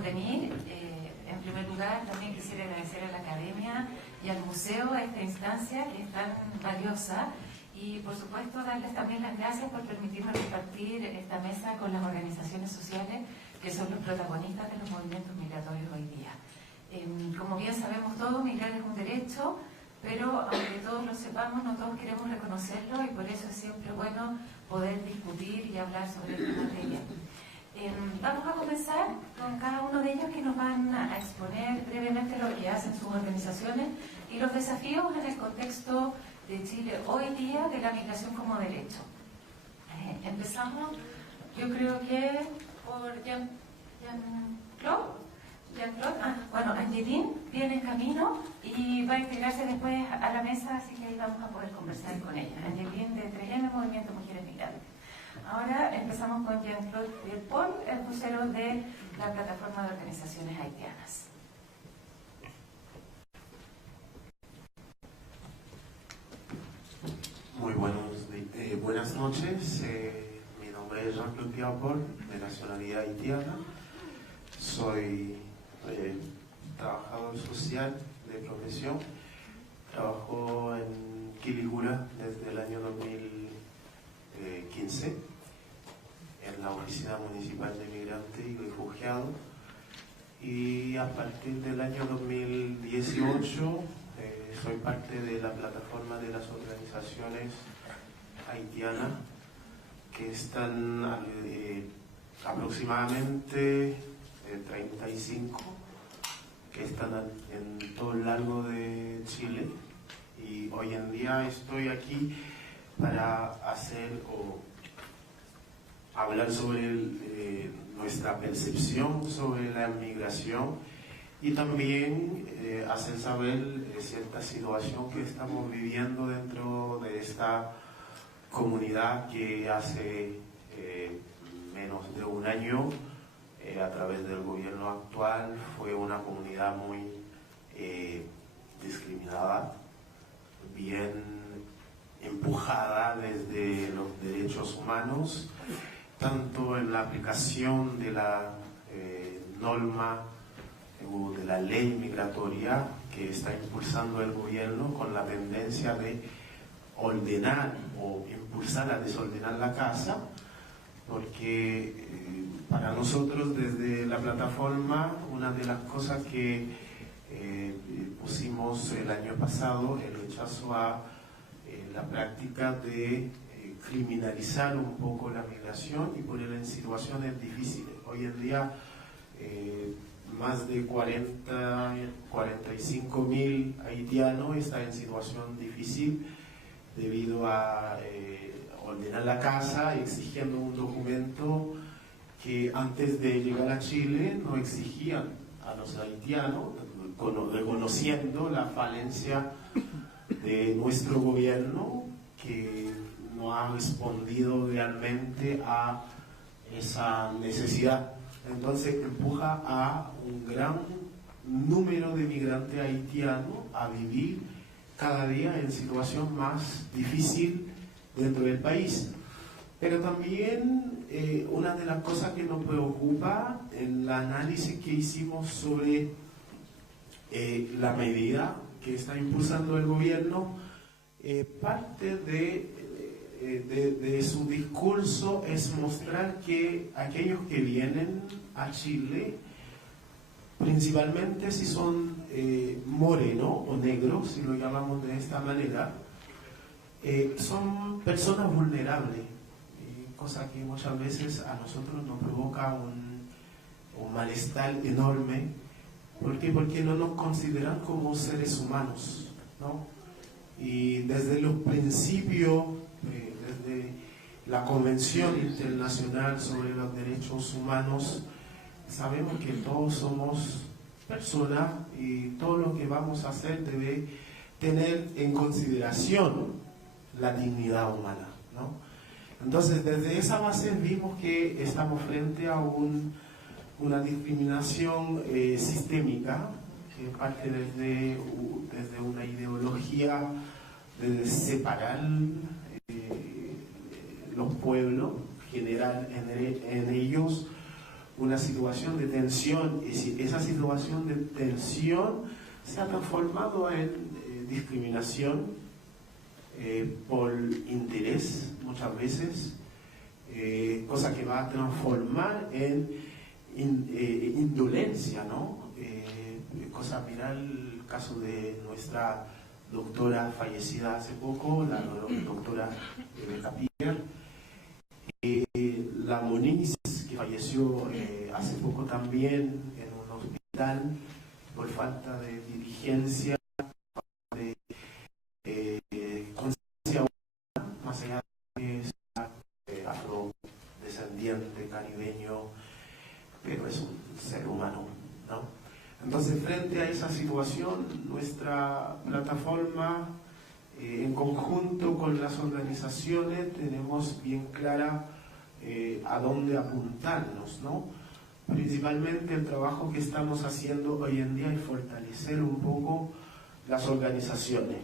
por venir. En primer lugar, también quisiera agradecer a la Academia y al Museo esta instancia que es tan valiosa, y por supuesto darles también las gracias por permitirnos compartir esta mesa con las organizaciones sociales que son los protagonistas de los movimientos migratorios hoy día. Como bien sabemos todos, migrar es un derecho, pero aunque todos lo sepamos, no todos queremos reconocerlo, y por eso es siempre bueno poder discutir y hablar sobre esta materia. Vamos a comenzar con cada uno de ellos, que nos van a exponer brevemente lo que hacen sus organizaciones y los desafíos en el contexto de Chile hoy día de la migración como derecho. Empezamos, yo creo que por Jean-Claude. Bueno, Angelín viene en camino y va a integrarse después a la mesa, así que ahí vamos a poder conversar con ella. Angelín de 3M, Movimiento Mujeres Migrantes. Ahora empezamos con Jean-Claude Paul, el vocero de la Plataforma de Organizaciones Haitianas. Muy buenas noches. Mi nombre es Jean-Claude Paul, de nacionalidad haitiana. Soy trabajador social de profesión. Trabajo en Quilicura desde el año 2015 en la Oficina Municipal de Migrantes y Refugiados, y a partir del año 2018 soy parte de la plataforma de las organizaciones haitianas, que están aproximadamente 35, que están en todo el largo de Chile, y hoy en día estoy aquí para hablar sobre nuestra percepción sobre la migración, y también hacer saber cierta situación que estamos viviendo dentro de esta comunidad que hace menos de un año, a través del gobierno actual, fue una comunidad muy discriminada, bien empujada desde los derechos humanos, tanto en la aplicación de la norma o de la ley migratoria que está impulsando el gobierno, con la tendencia de ordenar o impulsar a desordenar la casa, porque para nosotros desde la plataforma una de las cosas que pusimos el año pasado, el rechazo a la práctica de criminalizar un poco la migración y ponerla en situaciones difíciles. Hoy en día más de 45.000 haitianos están en situación difícil debido a ordenar la casa, exigiendo un documento que antes de llegar a Chile no exigían a los haitianos, reconociendo la falencia de nuestro gobierno, que no ha respondido realmente a esa necesidad. Entonces empuja a un gran número de migrantes haitianos a vivir cada día en situación más difícil dentro del país. Pero también una de las cosas que nos preocupa en el análisis que hicimos sobre la medida que está impulsando el gobierno, parte de su discurso es mostrar que aquellos que vienen a Chile, principalmente si son morenos o negros, si lo llamamos de esta manera, son personas vulnerables, cosa que muchas veces a nosotros nos provoca un malestar enorme. ¿Por qué? Porque no nos consideran como seres humanos, ¿no? Y desde los principios, desde la Convención Internacional sobre los Derechos Humanos, sabemos que todos somos personas y todo lo que vamos a hacer debe tener en consideración la dignidad humana, ¿no? Entonces, desde esa base vimos que estamos frente a una discriminación sistémica que parte desde una ideología de separar los pueblos, generar en ellos una situación de tensión, y esa situación de tensión se ha transformado en discriminación por interés muchas veces, cosa que va a transformar en indolencia, ¿no? Cosa, mirar el caso de nuestra doctora fallecida hace poco, la doctora Rebeca Pierre, la Moniz, que falleció hace poco también en un hospital por falta de diligencia, de conciencia humana, más allá de ser afrodescendiente, caribeño, pero es un ser humano, ¿no? Entonces, frente a esa situación, nuestra plataforma, en conjunto con las organizaciones, tenemos bien clara a dónde apuntarnos, ¿no? Principalmente el trabajo que estamos haciendo hoy en día es fortalecer un poco las organizaciones,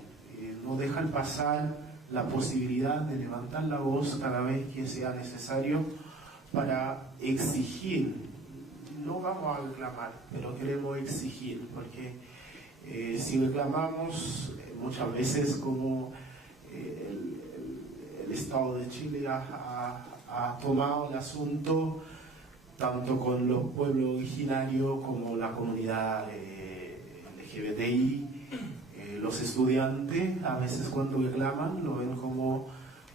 no dejar pasar la posibilidad de levantar la voz cada vez que sea necesario para exigir. No vamos a reclamar, pero queremos exigir, porque si reclamamos, muchas veces como el Estado de Chile ha tomado el asunto, tanto con los pueblos originarios como la comunidad LGBTI, los estudiantes, a veces cuando reclaman lo ven como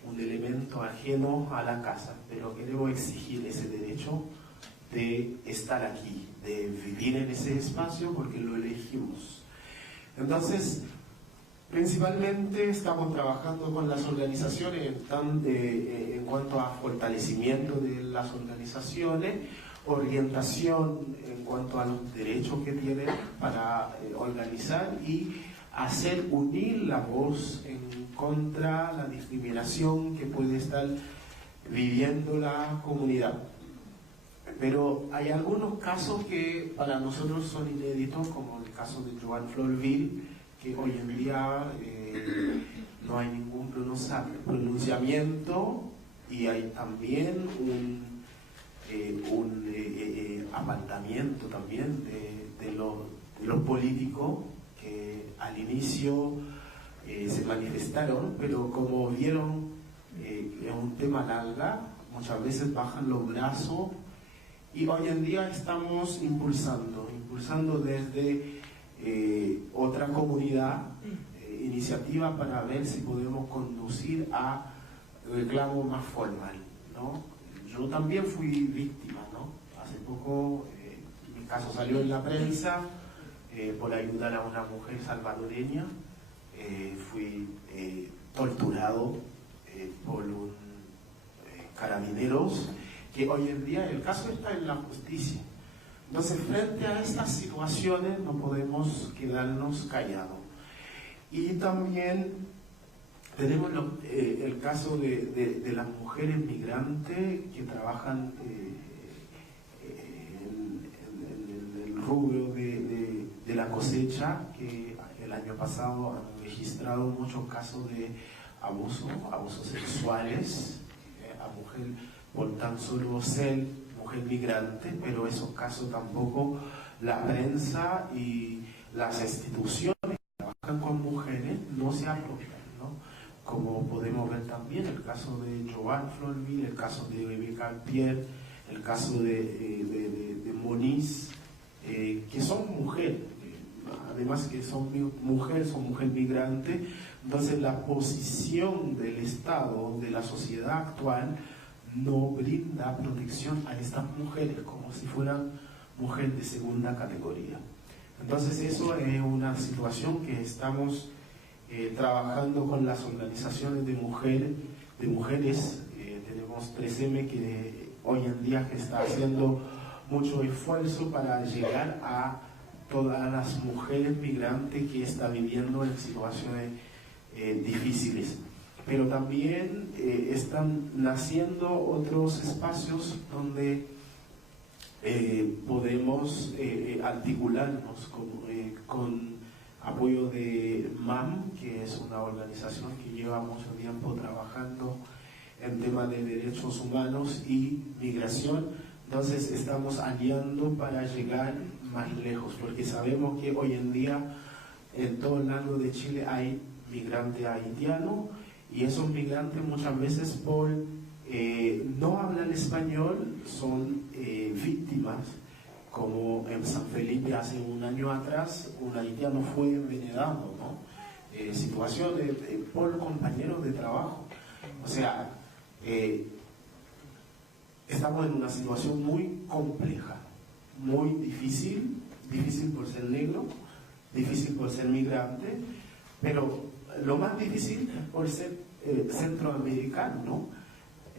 un elemento ajeno a la casa, pero queremos exigir ese derecho de estar aquí, de vivir en ese espacio porque lo elegimos. Entonces, principalmente estamos trabajando con las organizaciones en cuanto a fortalecimiento de las organizaciones, orientación en cuanto a los derechos que tienen para organizar y hacer unir la voz en contra de la discriminación que puede estar viviendo la comunidad. Pero hay algunos casos que para nosotros son inéditos, como el caso de Joan Florville, que hoy en día no hay ningún pronunciamiento, y hay también un apartamiento también de los políticos que al inicio se manifestaron, pero como vieron es un tema larga, muchas veces bajan los brazos. Y hoy en día estamos impulsando desde otra comunidad iniciativa para ver si podemos conducir a reclamo más formal, ¿no? Yo también fui víctima, ¿no? Hace poco mi caso salió en la prensa por ayudar a una mujer salvadoreña. Fui torturado por un carabineros, que hoy en día el caso está en la justicia. Entonces, frente a estas situaciones no podemos quedarnos callados. Y también tenemos el caso de las mujeres migrantes que trabajan en el rubro de la cosecha, que el año pasado han registrado muchos casos de abusos sexuales a mujeres por tan solo ser mujer migrante, pero esos casos tampoco la prensa y las instituciones que trabajan con mujeres no se apropian, ¿no? Como podemos ver también el caso de Joan Florville, el caso de Rebeca Pierre, el caso de Moniz, que son mujeres, además que son mujeres migrantes. Entonces la posición del Estado, de la sociedad actual, no brinda protección a estas mujeres como si fueran mujeres de segunda categoría. Entonces eso es una situación que estamos trabajando con las organizaciones de mujeres. Tenemos 3M que hoy en día que está haciendo mucho esfuerzo para llegar a todas las mujeres migrantes que están viviendo en situaciones difíciles. Pero también están naciendo otros espacios donde podemos articularnos con apoyo de MAM, que es una organización que lleva mucho tiempo trabajando en temas de derechos humanos y migración, Entonces estamos aliando para llegar más lejos, porque sabemos que hoy en día en todo el largo de Chile hay migrantes haitianos, y esos migrantes muchas veces por no hablar español son víctimas, como en San Felipe hace un año atrás un haitiano fue envenenado, ¿no? Situaciones por compañeros de trabajo. O sea, estamos en una situación muy compleja, muy difícil por ser negro, difícil por ser migrante, pero lo más difícil por ser centroamericano, ¿no?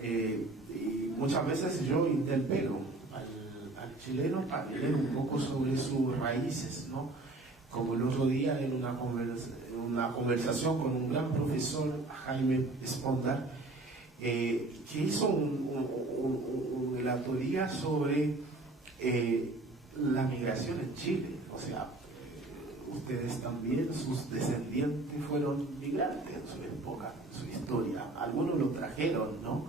Y muchas veces yo interpelo al chileno para leer un poco sobre sus raíces, ¿no? Como el otro día en una conversación con un gran profesor, Jaime Espondar, que hizo una relatoría sobre la migración en Chile. O sea, ustedes también, sus descendientes fueron migrantes en su época, en su historia. Algunos lo trajeron, ¿no?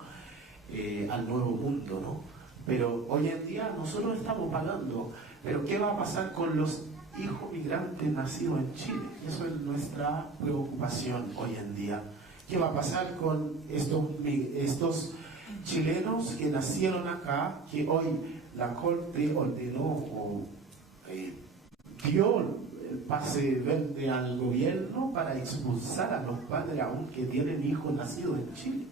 Al Nuevo Mundo, ¿no? Pero hoy en día nosotros estamos pagando. Pero ¿qué va a pasar con los hijos migrantes nacidos en Chile? Eso es nuestra preocupación hoy en día. ¿Qué va a pasar con estos chilenos que nacieron acá, que hoy la Corte ordenó o dio el pase verde al gobierno para expulsar a los padres aún que tienen hijos nacidos en Chile?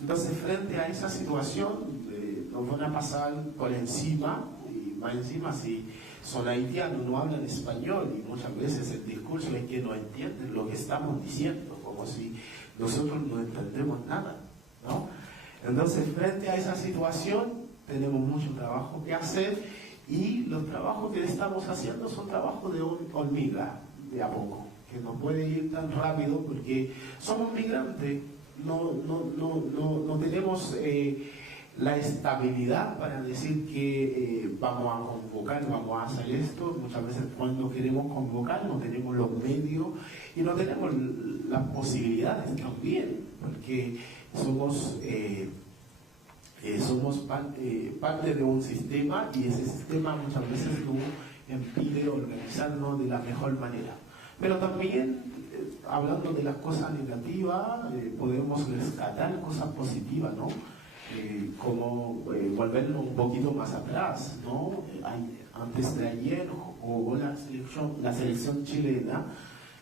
Entonces, frente a esa situación, nos van a pasar por encima, y más encima si son haitianos, no hablan español, y muchas veces el discurso es que no entienden lo que estamos diciendo, como si nosotros no entendemos nada, ¿no? Entonces, frente a esa situación, tenemos mucho trabajo que hacer, y los trabajos que estamos haciendo son trabajos de hormiga, de a poco, que no puede ir tan rápido porque somos migrantes, no tenemos la estabilidad para decir que vamos a convocar, vamos a hacer esto. Muchas veces cuando queremos convocar no tenemos los medios y no tenemos las posibilidades también, porque somos parte de un sistema, y ese sistema muchas veces nos impide organizarnos de la mejor manera. Pero también, hablando de las cosas negativas, podemos rescatar cosas positivas, ¿no? Como volvernos un poquito más atrás, ¿no? Antes de ayer jugó la selección chilena,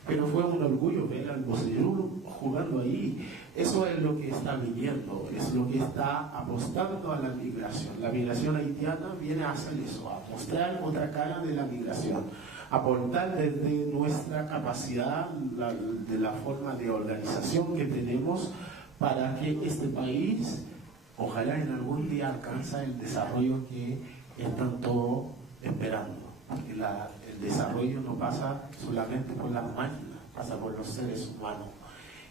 pero fue un orgullo ver al Bocellur jugando ahí. Eso es lo que está viniendo, es lo que está apostando a la migración. La migración haitiana viene a hacer eso, a mostrar otra cara de la migración, aportar desde nuestra capacidad, de la forma de organización que tenemos, para que este país, ojalá en algún día alcance el desarrollo que están todos esperando. Porque el desarrollo no pasa solamente por las máquinas, pasa por los seres humanos.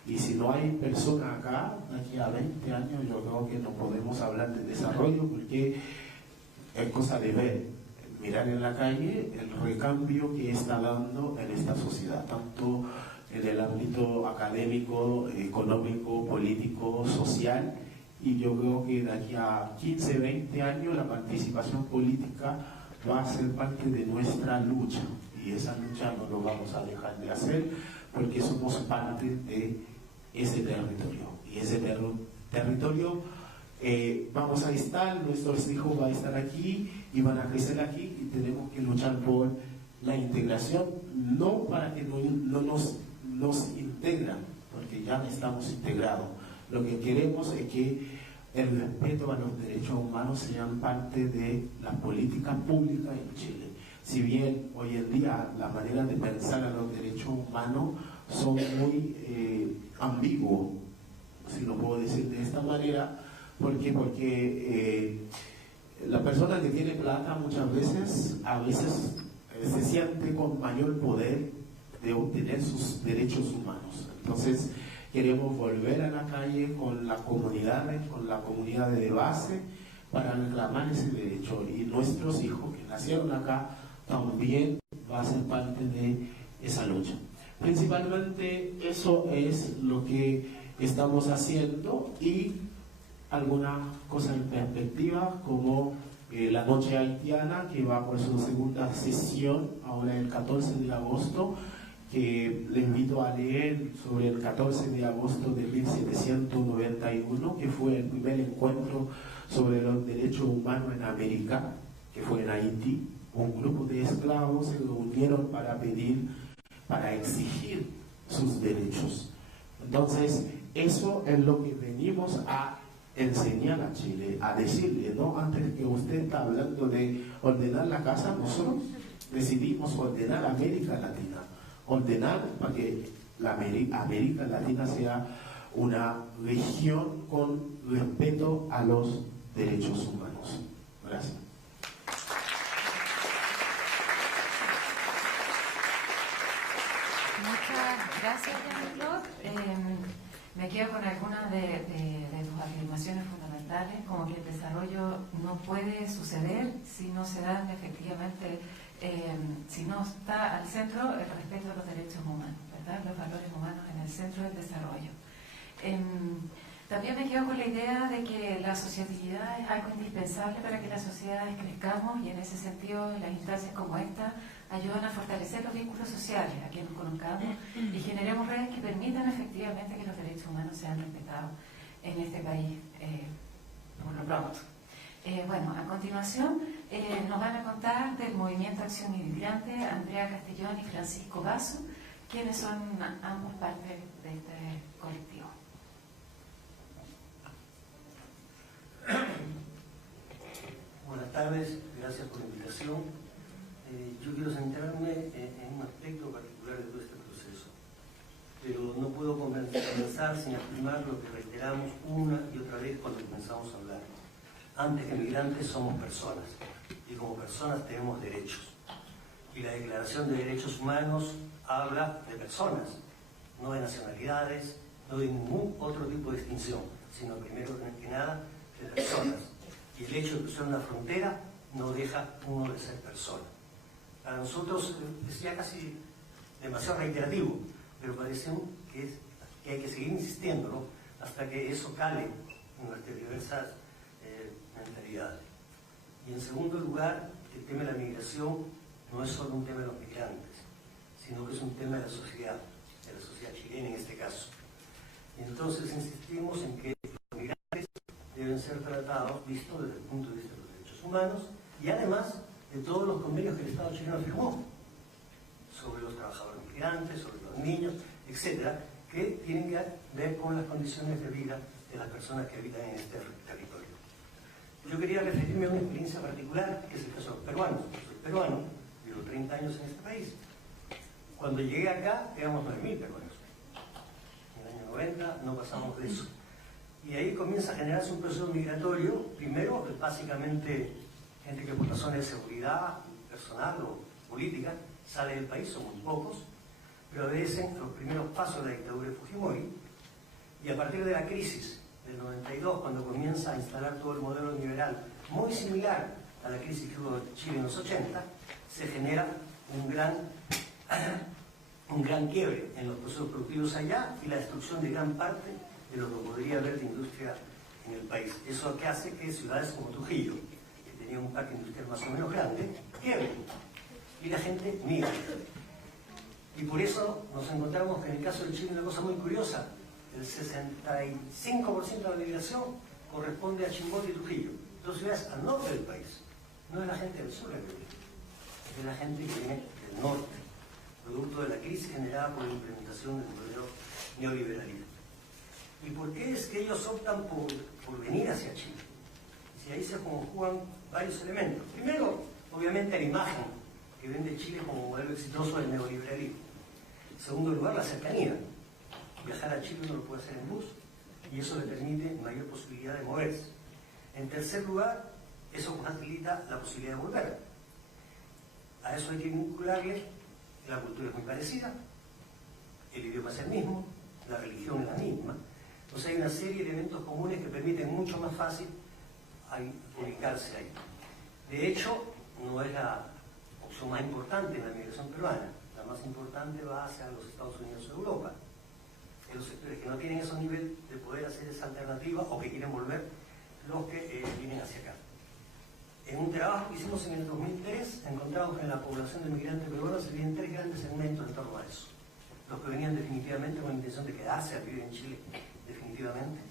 Y si no hay personas acá, de aquí a 20 años, yo creo que no podemos hablar de desarrollo, porque es cosa de ver, mirar en la calle el recambio que está dando en esta sociedad, tanto en el ámbito académico, económico, político, social. Y yo creo que de aquí a 15, 20 años la participación política va a ser parte de nuestra lucha, y esa lucha no lo vamos a dejar de hacer, porque somos parte de ese territorio, y ese territorio vamos a estar, nuestros hijos van a estar aquí y van a crecer aquí, y tenemos que luchar por la integración, no para que no nos integran, porque ya estamos integrados. Lo que queremos es que el respeto a los derechos humanos sean parte de la política pública en Chile. Si bien hoy en día la manera de pensar a los derechos humanos son muy ambiguos, si lo puedo decir de esta manera. ¿Por qué? Porque la persona que tiene plata muchas veces, se siente con mayor poder de obtener sus derechos humanos. Entonces, queremos volver a la calle con las comunidades, con la comunidad de base, para reclamar ese derecho. Y nuestros hijos que nacieron acá también van a ser parte de esa lucha. Principalmente eso es lo que estamos haciendo, y algunas cosas en perspectiva, como la Noche Haitiana, que va por su segunda sesión, ahora el 14 de agosto, que le invito a leer sobre el 14 de agosto de 1791, que fue el primer encuentro sobre los derechos humanos en América, que fue en Haití. Un grupo de esclavos se reunieron para exigir sus derechos. Entonces, eso es lo que venimos a enseñar a Chile, a decirle, ¿no? Antes que usted está hablando de ordenar la casa, nosotros decidimos ordenar América Latina, ordenar para que la América Latina sea una región con respeto a los derechos humanos. Gracias. Muchas gracias, Jean-Claude. Me quedo con algunas de tus afirmaciones fundamentales, como que el desarrollo no puede suceder si no se dan efectivamente, si no está al centro el respeto a los derechos humanos, ¿verdad? Los valores humanos en el centro del desarrollo. También me quedo con la idea de que la asociatividad es algo indispensable para que las sociedades crezcamos, y en ese sentido las instancias como esta ayudan a fortalecer los vínculos sociales, a que nos conozcamos y generemos redes que permitan efectivamente que los derechos humanos sean respetados en este país, por lo pronto. Bueno, a continuación nos van a contar del Movimiento Acción Inmigrante Andrea Castellón y Francisco Vaso, quienes son ambos parte de este colectivo. Buenas tardes, gracias por la invitación. Yo quiero centrarme en un aspecto particular de todo este proceso, pero no puedo comenzar sin afirmar lo que reiteramos una y otra vez cuando comenzamos a hablar. Antes que migrantes somos personas, y como personas tenemos derechos. Y la Declaración de Derechos Humanos habla de personas, no de nacionalidades, no de ningún otro tipo de distinción, sino primero que nada de personas. Y el hecho de cruzar una frontera no deja uno de ser persona. Para nosotros es ya casi demasiado reiterativo, pero parece que hay que seguir insistiendo, ¿no? Hasta que eso cale en nuestras diversas mentalidades. Y en segundo lugar, el tema de la migración no es solo un tema de los migrantes, sino que es un tema de la sociedad chilena en este caso. Y entonces insistimos en que los migrantes deben ser tratados, vistos desde el punto de vista de los derechos humanos, y además de todos los convenios que el Estado chileno firmó sobre los trabajadores migrantes, sobre los niños, etcétera, que tienen que ver con las condiciones de vida de las personas que habitan en este territorio. Yo quería referirme a una experiencia particular, que es el caso de los peruanos. Yo soy peruano, vivo 30 años en este país. Cuando llegué acá, éramos 9.000 peruanos. En el año 90 no pasamos de eso. Y ahí comienza a generarse un proceso migratorio, primero, básicamente, gente que por razones de seguridad personal o política sale del país, son muy pocos, pero obedecen los primeros pasos de la dictadura de Fujimori, y a partir de la crisis del 92, cuando comienza a instalar todo el modelo liberal, muy similar a la crisis que hubo en Chile en los 80, se genera un gran quiebre en los procesos productivos allá y la destrucción de gran parte de lo que podría haber de industria en el país. Eso que hace que ciudades como Trujillo, que tenía un parque industrial más o menos grande, quiebren y la gente migra. Y por eso nos encontramos que en el caso de Chile una cosa muy curiosa: el 65% de la migración corresponde a Chimbote y Trujillo, dos ciudades al norte del país. No es la gente del sur la que viene, es la gente que viene del norte, producto de la crisis generada por la implementación del modelo neoliberalismo. ¿Y por qué es que ellos optan por venir hacia Chile? Si ahí se conjugan varios elementos. Primero, obviamente, la imagen que vende Chile como modelo exitoso del neoliberalismo. En segundo lugar, la cercanía. Viajar a Chile uno lo puede hacer en bus y eso le permite mayor posibilidad de moverse. En tercer lugar, eso facilita la posibilidad de volver. A eso hay que vincularle, la cultura es muy parecida, el idioma es el mismo, la religión es la misma. Entonces hay una serie de elementos comunes que permiten mucho más fácil ubicarse ahí. De hecho, no es la opción más importante en la migración peruana. La más importante va hacia los Estados Unidos o Europa. En los sectores que no tienen esos niveles de poder hacer esa alternativa o que quieren volver, los que vienen hacia acá. En un hicimos en el 2003, encontramos que en la población de migrantes peruanos se vienen 3 grandes segmentos en torno a eso. Los que venían definitivamente con la intención de quedarse a vivir en Chile definitivamente,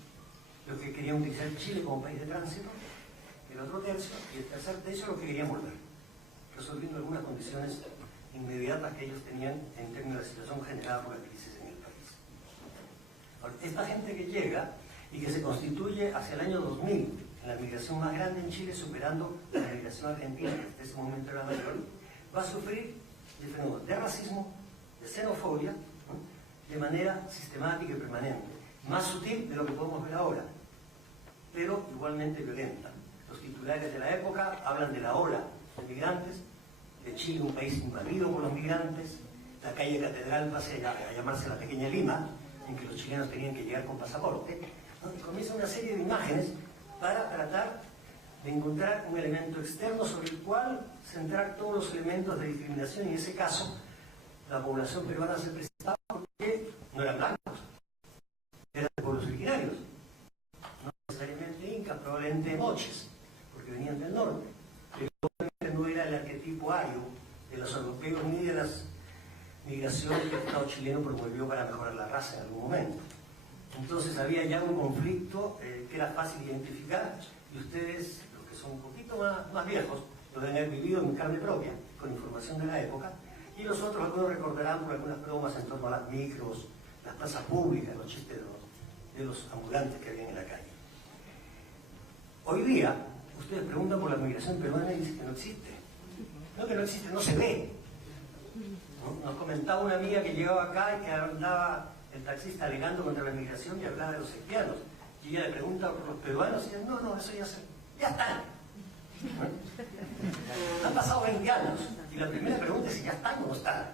los que querían utilizar Chile como país de tránsito, el otro tercio, y el tercer tercio los que querían volver, resolviendo algunas condiciones inmediatas que ellos tenían en términos de la situación generada por la crisis en el país. Ahora, esta gente que llega y que se constituye hacia el año 2000 en la migración más grande en Chile, superando la migración argentina, que hasta ese momento era mayor, va a sufrir de fenómenos de racismo, de xenofobia, ¿no?, de manera sistemática y permanente, más sutil de lo que podemos ver ahora, pero igualmente violenta. Los titulares de la época hablan de la ola de migrantes, de Chile un país invadido por los migrantes, la calle Catedral pasa a llamarse la Pequeña Lima, en que los chilenos tenían que llegar con pasaporte, ¿no? Y comienza una serie de imágenes para tratar de encontrar un elemento externo sobre el cual centrar todos los elementos de discriminación, y en ese caso la población peruana se presentaba porque no eran blancos, eran pueblos originarios, no necesariamente incas, probablemente moches, porque venían del norte, pero obviamente no era el arquetipo ario de los europeos ni de las migraciones que el Estado chileno promovió para mejorar la raza en algún momento. Entonces había ya un conflicto que era fácil de identificar, y ustedes, los que son un poquito más viejos, lo deben haber vivido en carne propia, con información de la época, y los otros algunos recordarán por algunas bromas en torno a las micros, las plazas públicas, los chistes de los ambulantes que había en la calle. Hoy día, ustedes preguntan por la migración peruana y dicen que no existe. No que no existe, no se ve. ¿No? Nos comentaba una amiga que llegaba acá y que andaba el taxista alegando contra la migración y hablaba de los haitianos. Y ella le pregunta por los peruanos y dice, no, eso ya están. ¿No? Han pasado 20 años y la primera pregunta es si ya están o no están.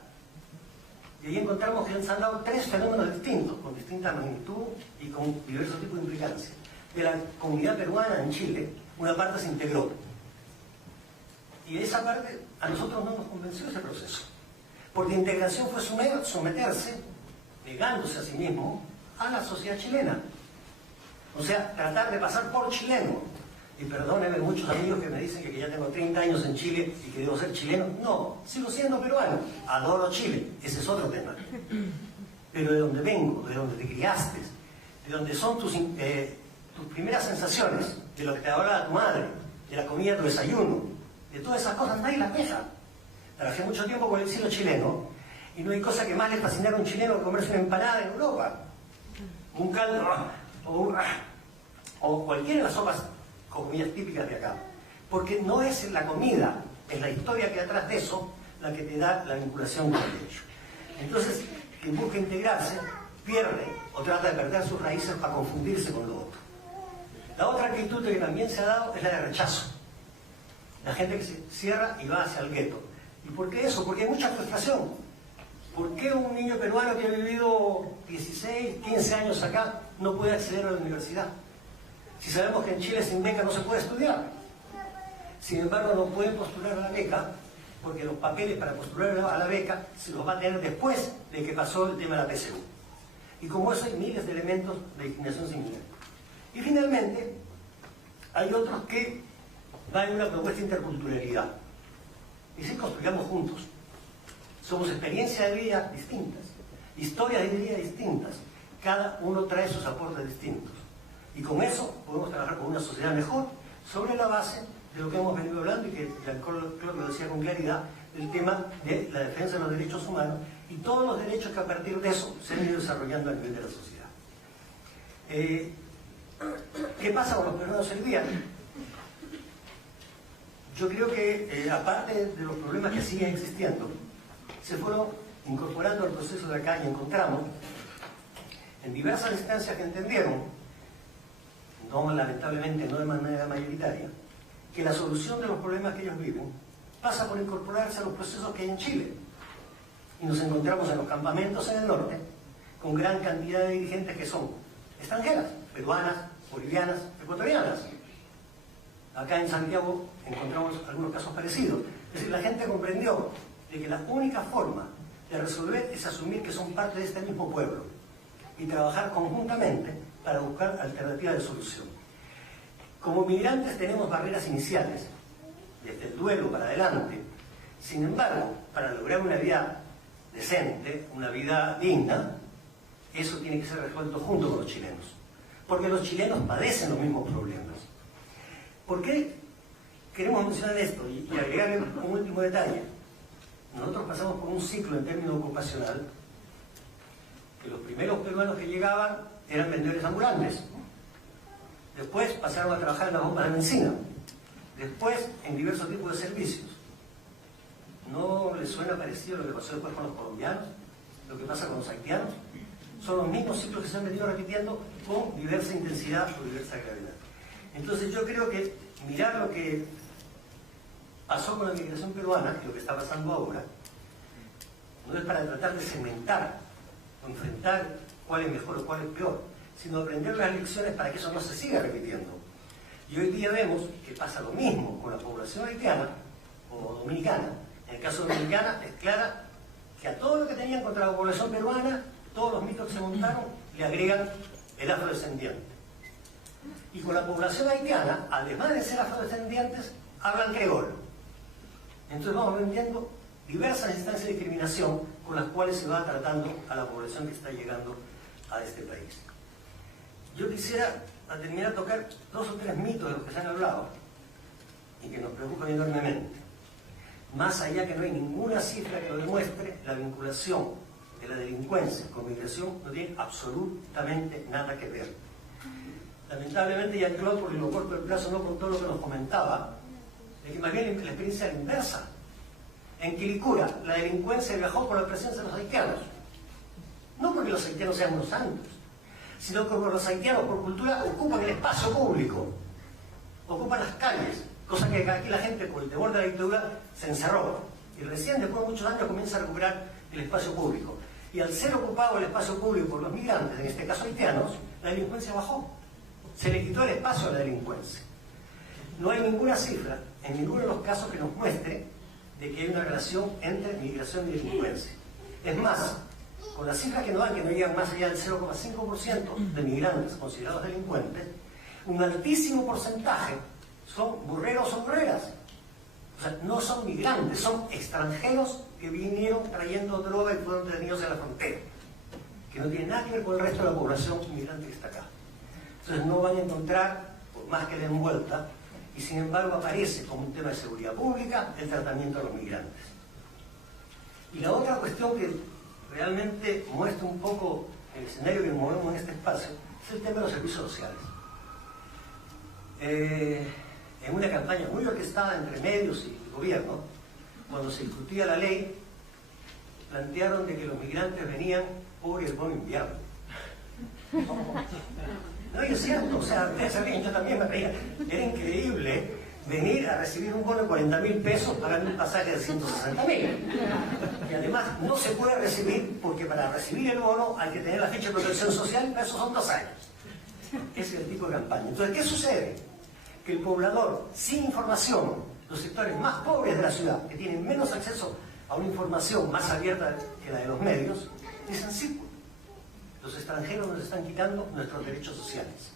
Y ahí encontramos que se han dado 3 fenómenos distintos, con distinta magnitud y con diversos tipos de implicancia. De la comunidad peruana en Chile, una parte se integró. Y esa parte a nosotros no nos convenció ese proceso. Porque integración fue someterse, negándose a sí mismo, a la sociedad chilena. O sea, tratar de pasar por chileno. Y perdónenme muchos amigos que me dicen que ya tengo 30 años en Chile y que debo ser chileno. No, sigo siendo peruano. Adoro Chile, ese es otro tema. Pero de donde vengo, de donde te criaste, de donde son tus primeras sensaciones, de lo que te hablaba tu madre, de la comida de tu desayuno, de todas esas cosas, nadie las deja. Trabajé mucho tiempo con el exilio chileno y no hay cosa que más le fascinara a un chileno que comerse una empanada en Europa. Un caldo o cualquiera de las sopas con comidas típicas de acá. Porque no es la comida, es la historia que hay atrás de eso la que te da la vinculación con el hecho. Entonces, quien busca integrarse pierde o trata de perder sus raíces para confundirse con lo otro. La otra actitud que también se ha dado es la de rechazo. La gente que se cierra y va hacia el gueto. ¿Y por qué eso? Porque hay mucha frustración. ¿Por qué un niño peruano que ha vivido 16, 15 años acá no puede acceder a la universidad? Si sabemos que en Chile sin beca no se puede estudiar. Sin embargo, no pueden postular a la beca porque los papeles para postular a la beca se los va a tener después de que pasó el tema de la PSU. Y como eso hay miles de elementos de discriminación similar. Y finalmente, hay otros que van en una propuesta de interculturalidad. Y si construyamos juntos. Somos experiencias de vida distintas, historias de vida distintas. Cada uno trae sus aportes distintos. Y con eso podemos trabajar con una sociedad mejor sobre la base de lo que hemos venido hablando y que Jean-Claude lo decía con claridad, el tema de la defensa de los derechos humanos y todos los derechos que a partir de eso se han ido desarrollando a nivel de la sociedad. ¿Qué pasa con los peruanos hoy día? Yo creo que, aparte de los problemas que siguen existiendo, se fueron incorporando al proceso de acá y encontramos en diversas instancias que entendieron, no lamentablemente no de manera mayoritaria, que la solución de los problemas que ellos viven pasa por incorporarse a los procesos que hay en Chile. Y nos encontramos en los campamentos en el norte con gran cantidad de dirigentes que son extranjeras, peruanas, bolivianas, ecuatorianas. Acá en Santiago encontramos algunos casos parecidos. Es decir, la gente comprendió de que la única forma de resolver es asumir que son parte de este mismo pueblo y trabajar conjuntamente para buscar alternativas de solución. Como migrantes tenemos barreras iniciales desde el duelo para adelante. Sin embargo, para lograr una vida decente, una vida digna, eso tiene que ser resuelto junto con los chilenos. Porque los chilenos padecen los mismos problemas. ¿Por qué queremos mencionar esto? Y agregarle un último detalle. Nosotros pasamos por un ciclo en términos ocupacional, que los primeros peruanos que llegaban eran vendedores ambulantes. Después pasaron a trabajar en las bombas de benzina. Después en diversos tipos de servicios. ¿No les suena parecido lo que pasó después con los colombianos? ¿Lo que pasa con los haitianos? Son los mismos ciclos que se han venido repitiendo con diversa intensidad o diversa gravedad. Entonces yo creo que mirar lo que pasó con la migración peruana y lo que está pasando ahora no es para tratar de segmentar o enfrentar cuál es mejor o cuál es peor, sino aprender las lecciones para que eso no se siga repitiendo. Y hoy día vemos que pasa lo mismo con la población haitiana o dominicana. En el caso dominicana es clara que a todo lo que tenían contra la población peruana, todos los mitos que se montaron, le agregan el afrodescendiente. Y con la población haitiana, además de ser afrodescendientes, hablan creol. Entonces vamos viendo diversas instancias de discriminación con las cuales se va tratando a la población que está llegando a este país. Yo quisiera, a terminar, tocar 2 o 3 mitos de los que se han hablado y que nos preocupan enormemente. Más allá que no hay ninguna cifra que lo demuestre, la vinculación de la delincuencia con migración no tiene absolutamente nada que ver. Lamentablemente, Jean-Claude, porque lo corto el plazo, no contó lo que nos comentaba, de que más bien la experiencia era inversa. En Quilicura, la delincuencia viajó por la presencia de los haitianos. No porque los haitianos sean unos santos, sino que los haitianos, por cultura, ocupan el espacio público, ocupan las calles, cosa que aquí la gente, por el temor de la dictadura, se encerró. Y recién, después de muchos años, comienza a recuperar el espacio público. Y al ser ocupado el espacio público por los migrantes, en este caso haitianos, la delincuencia bajó. Se le quitó el espacio a la delincuencia. No hay ninguna cifra, en ninguno de los casos, que nos muestre de que hay una relación entre migración y delincuencia. Es más, con las cifras que nos dan, que no llegan más allá del 0,5% de migrantes considerados delincuentes, un altísimo porcentaje son burreros o burreras. O sea, no son migrantes, son extranjeros que vinieron trayendo droga y fueron detenidos en la frontera, que no tienen nada que ver con el resto de la población inmigrante que está acá. Entonces no van a encontrar, por más que den vuelta, y sin embargo aparece como un tema de seguridad pública el tratamiento de los migrantes. Y la otra cuestión que realmente muestra un poco el escenario que nos movemos en este espacio es el tema de los servicios sociales. En una campaña muy orquestada entre medios y gobierno, cuando se discutía la ley, plantearon de que los migrantes venían por el bono invierno. No, y es cierto, o sea, ustedes sabían, yo también me reía, era increíble venir a recibir un bono de 40.000 pesos pagando un pasaje de 160.000. Y además no se puede recibir, porque para recibir el bono hay que tener la ficha de protección social, pero esos son 2 años. Ese es el tipo de campaña. Entonces, ¿qué sucede? Que el poblador, sin información, los sectores más pobres de la ciudad, que tienen menos acceso a una información más abierta que la de los medios, dicen sí, los extranjeros nos están quitando nuestros derechos sociales.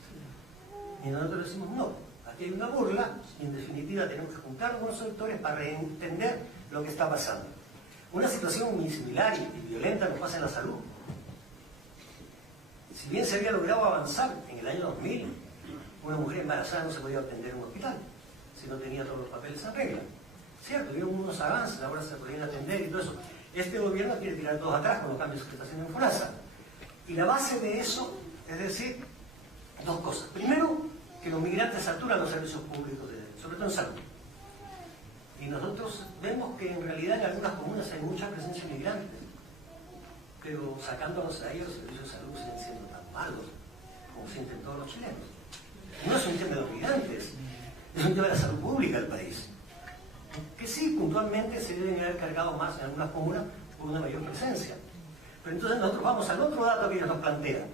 Y nosotros decimos no, aquí hay una burla y en definitiva tenemos que juntarnos con los sectores para entender lo que está pasando. Una situación muy similar y violenta nos pasa en la salud. Si bien se había logrado avanzar en el año 2000, una mujer embarazada no se podía atender en un hospital si no tenía todos los papeles en regla. Cierto, hubo unos avances, ahora se podían atender y todo eso. Este gobierno quiere tirar todos atrás con los cambios que está haciendo en FONASA. Y la base de eso es decir 2 cosas. Primero, que los migrantes saturan los servicios públicos, sobre todo en salud. Y nosotros vemos que en realidad en algunas comunas hay mucha presencia de migrantes, pero sacándolos a ellos, los servicios de salud siguen siendo tan malos como sienten todos los chilenos. No es un tema de los migrantes, es un tema de la salud pública del país. Que sí, puntualmente se deben haber cargado más en algunas comunas por una mayor presencia. Pero entonces nosotros vamos al otro dato que ellos nos plantean.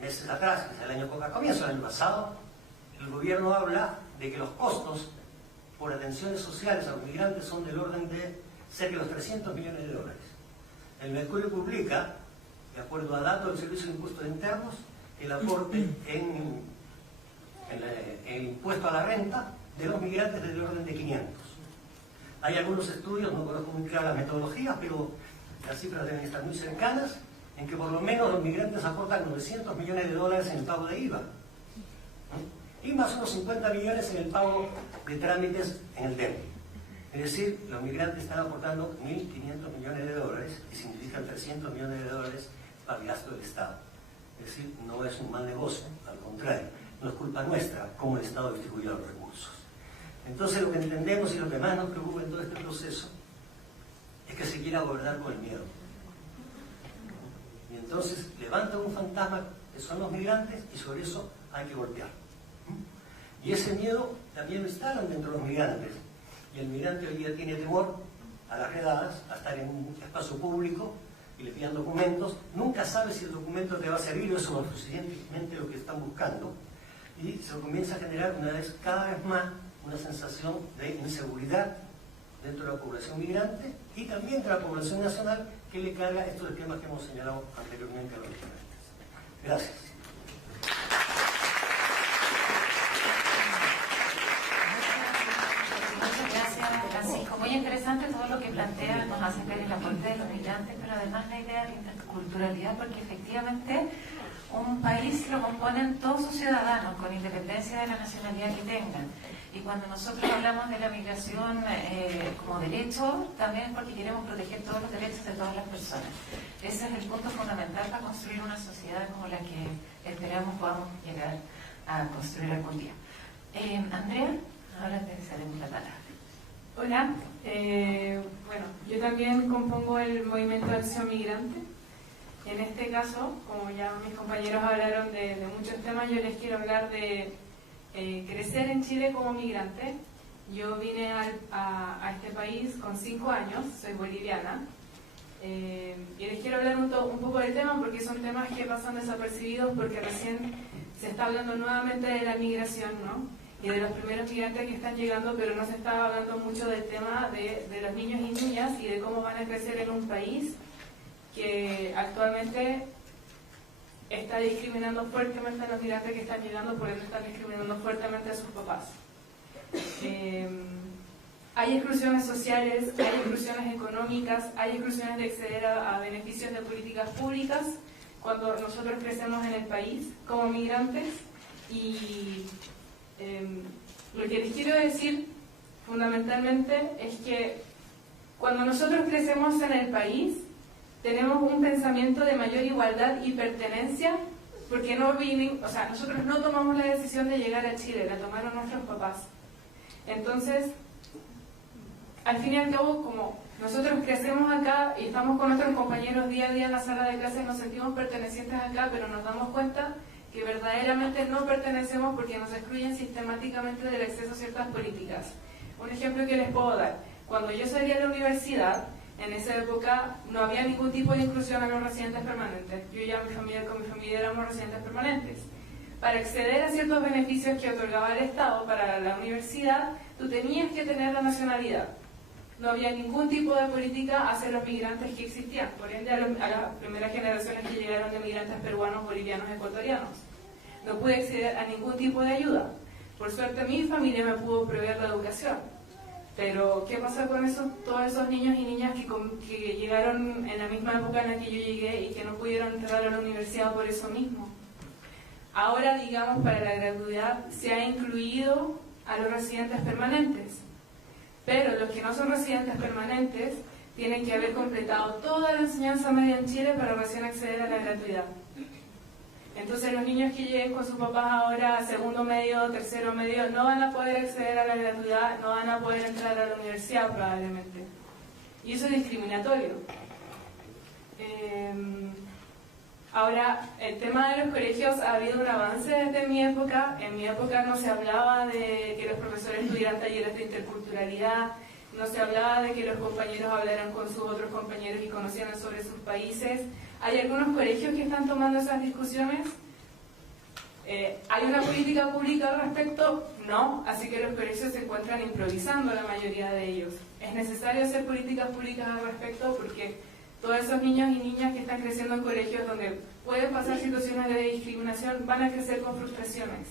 Meses atrás, quizá el año a comienzo del año pasado, el gobierno habla de que los costos por atenciones sociales a los migrantes son del orden de cerca de los 300 millones de dólares. El Mercurio publica, de acuerdo a datos del Servicio de Impuestos Internos, el aporte en el impuesto a la renta de los migrantes del orden de 500. Hay algunos estudios, no conozco muy claras las metodologías, pero las cifras deben estar muy cercanas, en que por lo menos los migrantes aportan $900 millones en el pago de IVA, ¿no? Y más unos 50 millones en el pago de trámites en el DEM. Es decir, los migrantes están aportando $1.500 millones, que significan $300 millones para el gasto del Estado. Es decir, no es un mal negocio, al contrario, no es culpa nuestra cómo el Estado distribuye los recursos. Entonces, lo que entendemos y lo que más nos preocupa en todo este proceso es que se quiera gobernar con el miedo. Y entonces levantan un fantasma que son los migrantes y sobre eso hay que golpear. Y ese miedo también lo instalan dentro de los migrantes. Y el migrante hoy día tiene temor a las redadas, a estar en un espacio público y le pidan documentos. Nunca sabe si el documento te va a servir o eso es suficientemente lo que están buscando. Y se comienza a generar cada vez más una sensación de inseguridad dentro de la población migrante y también de la población nacional, que le carga estos temas que hemos señalado anteriormente a los migrantes. Gracias. Muchas gracias, Francisco. Muy interesante todo lo que plantea, nos hace ver el aporte de los migrantes, pero además la idea de la interculturalidad, porque efectivamente un país lo componen todos sus ciudadanos, con independencia de la nacionalidad que tengan. Y cuando nosotros hablamos de la migración como derecho, también es porque queremos proteger todos los derechos de todas las personas. Ese es el punto fundamental para construir una sociedad como la que esperamos podamos llegar a construir algún día. Andrea, ahora te cedemos la palabra. Hola, bueno, yo también compongo el Movimiento de Acción Migrante. En este caso, como ya mis compañeros hablaron de muchos temas, yo les quiero hablar de crecer en Chile como migrante. Yo vine a este país con 5 años, soy boliviana, y les quiero hablar un poco del tema porque son temas que pasan desapercibidos porque recién se está hablando nuevamente de la migración, ¿no? Y de los primeros migrantes que están llegando, pero no se está hablando mucho del tema de los niños y niñas y de cómo van a crecer en un país que actualmente está discriminando fuertemente a los migrantes que están llegando, por eso están discriminando fuertemente a sus papás. Hay exclusiones sociales, hay exclusiones económicas, hay exclusiones de acceder a beneficios de políticas públicas cuando nosotros crecemos en el país como migrantes. Y lo que les quiero decir fundamentalmente es que cuando nosotros crecemos en el país tenemos un pensamiento de mayor igualdad y pertenencia, porque nosotros no tomamos la decisión de llegar a Chile, la tomaron nuestros papás. Entonces, al fin y al cabo, como nosotros crecemos acá y estamos con nuestros compañeros día a día en la sala de clases, nos sentimos pertenecientes acá, pero nos damos cuenta que verdaderamente no pertenecemos porque nos excluyen sistemáticamente del acceso a ciertas políticas. Un ejemplo que les puedo dar: cuando yo salí a la universidad, en esa época no había ningún tipo de inclusión a los residentes permanentes. Yo y con mi familia éramos residentes permanentes. Para acceder a ciertos beneficios que otorgaba el Estado para la universidad, tú tenías que tener la nacionalidad. No había ningún tipo de política hacia los migrantes que existían. Por ende, a las primeras generaciones que llegaron de migrantes peruanos, bolivianos, ecuatorianos, no pude acceder a ningún tipo de ayuda. Por suerte, mi familia me pudo proveer la educación. Pero, ¿qué pasa con todos esos niños y niñas que llegaron en la misma época en la que yo llegué y que no pudieron entrar a la universidad por eso mismo? Ahora, digamos, para la gratuidad se ha incluido a los residentes permanentes, pero los que no son residentes permanentes tienen que haber completado toda la enseñanza media en Chile para recién acceder a la gratuidad. Entonces los niños que lleguen con sus papás ahora a segundo medio, tercero medio, no van a poder acceder a la gratuidad, no van a poder entrar a la universidad probablemente. Y eso es discriminatorio. Ahora, el tema de los colegios, ha habido un avance desde mi época. En mi época no se hablaba de que los profesores tuvieran talleres de interculturalidad, no se hablaba de que los compañeros hablaran con sus otros compañeros y conocieran sobre sus países. ¿Hay algunos colegios que están tomando esas discusiones? ¿Hay una política pública al respecto? No, así que los colegios se encuentran improvisando la mayoría de ellos. Es necesario hacer políticas públicas al respecto porque todos esos niños y niñas que están creciendo en colegios donde pueden pasar situaciones de discriminación van a crecer con frustraciones.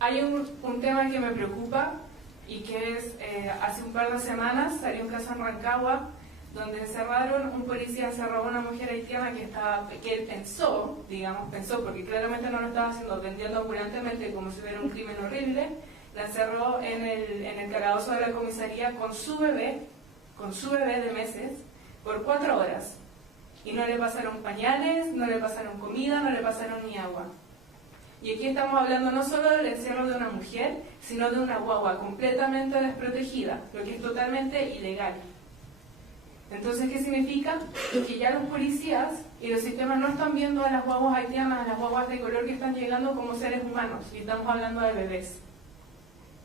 Hay un tema que me preocupa y que es, hace un par de semanas salió un caso en Rancagua donde un policía encerró a una mujer haitiana que él pensó, porque claramente no lo estaba haciendo vendiendo ambulantemente como si fuera un crimen horrible, la encerró en el calabozo de la comisaría con su bebé de meses, por 4 horas. Y no le pasaron pañales, no le pasaron comida, no le pasaron ni agua. Y aquí estamos hablando no solo del encierro de una mujer, sino de una guagua completamente desprotegida, lo que es totalmente ilegal. Entonces, ¿qué significa? Que ya los policías y los sistemas no están viendo a las guaguas haitianas, a las guaguas de color que están llegando como seres humanos, y estamos hablando de bebés,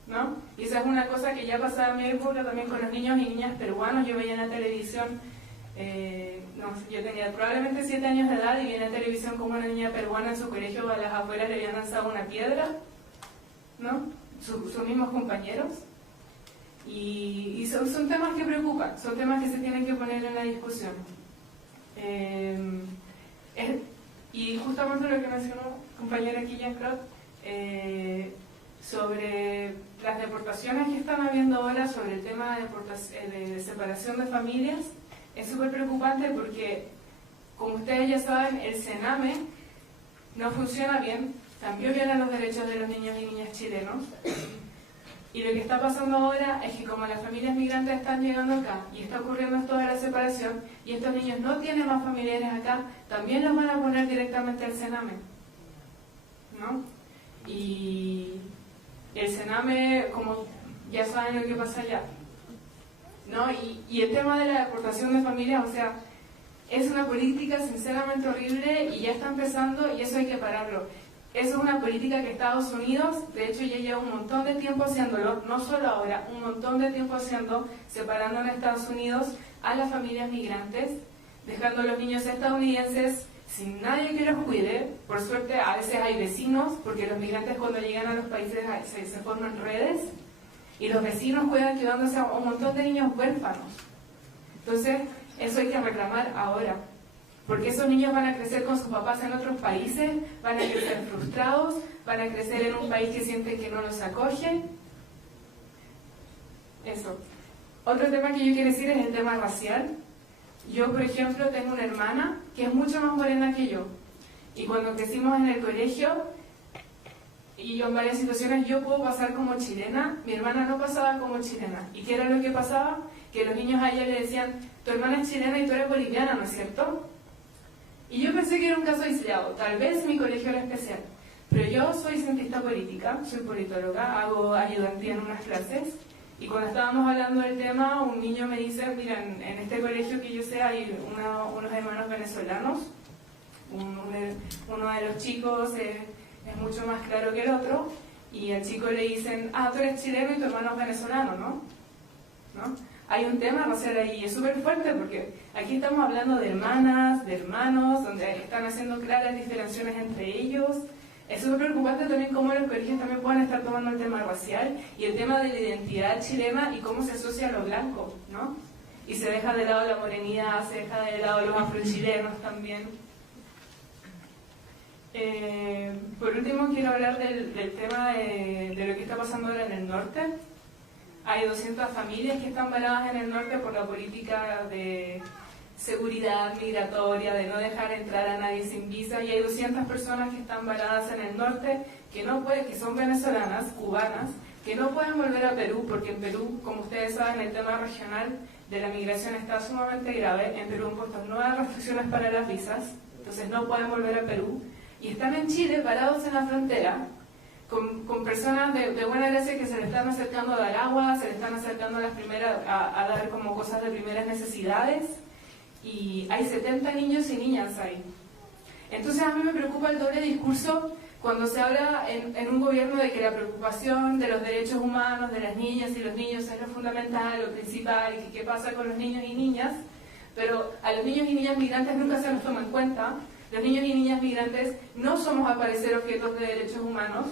¿no? Y esa es una cosa que ya pasaba en mi época también con los niños y niñas peruanos. Yo veía en la televisión, yo tenía probablemente 7 años de edad y vi en la televisión como una niña peruana en su colegio a las afueras le habían lanzado una piedra, ¿no? Sus mismos compañeros. Y son temas que preocupan, son temas que se tienen que poner en la discusión. Y justamente lo que mencionó compañera aquí, Jean-Claude, sobre las deportaciones que están habiendo ahora, sobre el tema de separación de familias, es súper preocupante porque, como ustedes ya saben, el Sename no funciona bien, también viola los derechos de los niños y niñas chilenos. Y lo que está pasando ahora es que como las familias migrantes están llegando acá y está ocurriendo esto de la separación y estos niños no tienen más familiares acá, también los van a poner directamente al Sename, ¿no? Y el Sename, como ya saben lo que pasa allá, ¿no? Y el tema de la deportación de familias, o sea, es una política sinceramente horrible y ya está empezando y eso hay que pararlo. Eso es una política que Estados Unidos, de hecho, ya lleva un montón de tiempo haciéndolo, no solo ahora, un montón de tiempo separando en Estados Unidos a las familias migrantes, dejando a los niños estadounidenses sin nadie que los cuide. Por suerte, a veces hay vecinos, porque los migrantes cuando llegan a los países se forman redes, y los vecinos cuidan quedándose a un montón de niños huérfanos. Entonces, eso hay que reclamar ahora. Porque esos niños van a crecer con sus papás en otros países, van a crecer frustrados, van a crecer en un país que siente que no los acoge. Eso. Otro tema que yo quiero decir es el tema racial. Yo, por ejemplo, tengo una hermana que es mucho más morena que yo. Y cuando crecimos en el colegio, y yo en varias situaciones, yo puedo pasar como chilena, mi hermana no pasaba como chilena. ¿Y qué era lo que pasaba? Que los niños a ella le decían, tu hermana es chilena y tú eres boliviana, ¿no es cierto? Y yo pensé que era un caso aislado, tal vez mi colegio era especial, pero yo soy cientista política, soy politóloga, hago ayudantía en unas clases, y cuando estábamos hablando del tema, un niño me dice, mira, en este colegio que yo sé hay unos hermanos venezolanos, uno de los chicos es mucho más claro que el otro, y al chico le dicen, tú eres chileno y tu hermano es venezolano, ¿no? Hay un tema racial ahí, es súper fuerte porque aquí estamos hablando de hermanas, de hermanos, donde están haciendo claras diferenciaciones entre ellos. Es súper preocupante también cómo los colegios también pueden estar tomando el tema racial y el tema de la identidad chilena y cómo se asocia a lo blanco, ¿no? Y se deja de lado la morenidad, se deja de lado los afrochilenos también. Por último, quiero hablar del tema de lo que está pasando ahora en el norte. Hay 200 familias que están varadas en el norte por la política de seguridad migratoria, de no dejar entrar a nadie sin visa, y hay 200 personas que están varadas en el norte que son venezolanas, cubanas, que no pueden volver a Perú, porque en Perú, como ustedes saben, el tema regional de la migración está sumamente grave. En Perú han puesto nuevas restricciones para las visas, entonces no pueden volver a Perú, y están en Chile parados en la frontera, con personas de buena gracia que se le están acercando a dar agua, se le están acercando a dar como cosas de primeras necesidades, y hay 70 niños y niñas ahí. Entonces a mí me preocupa el doble discurso cuando se habla en un gobierno de que la preocupación de los derechos humanos de las niñas y los niños es lo fundamental, lo principal, y qué pasa con los niños y niñas, pero a los niños y niñas migrantes nunca se los toma en cuenta. Los niños y niñas migrantes no somos a parecer objetos de derechos humanos.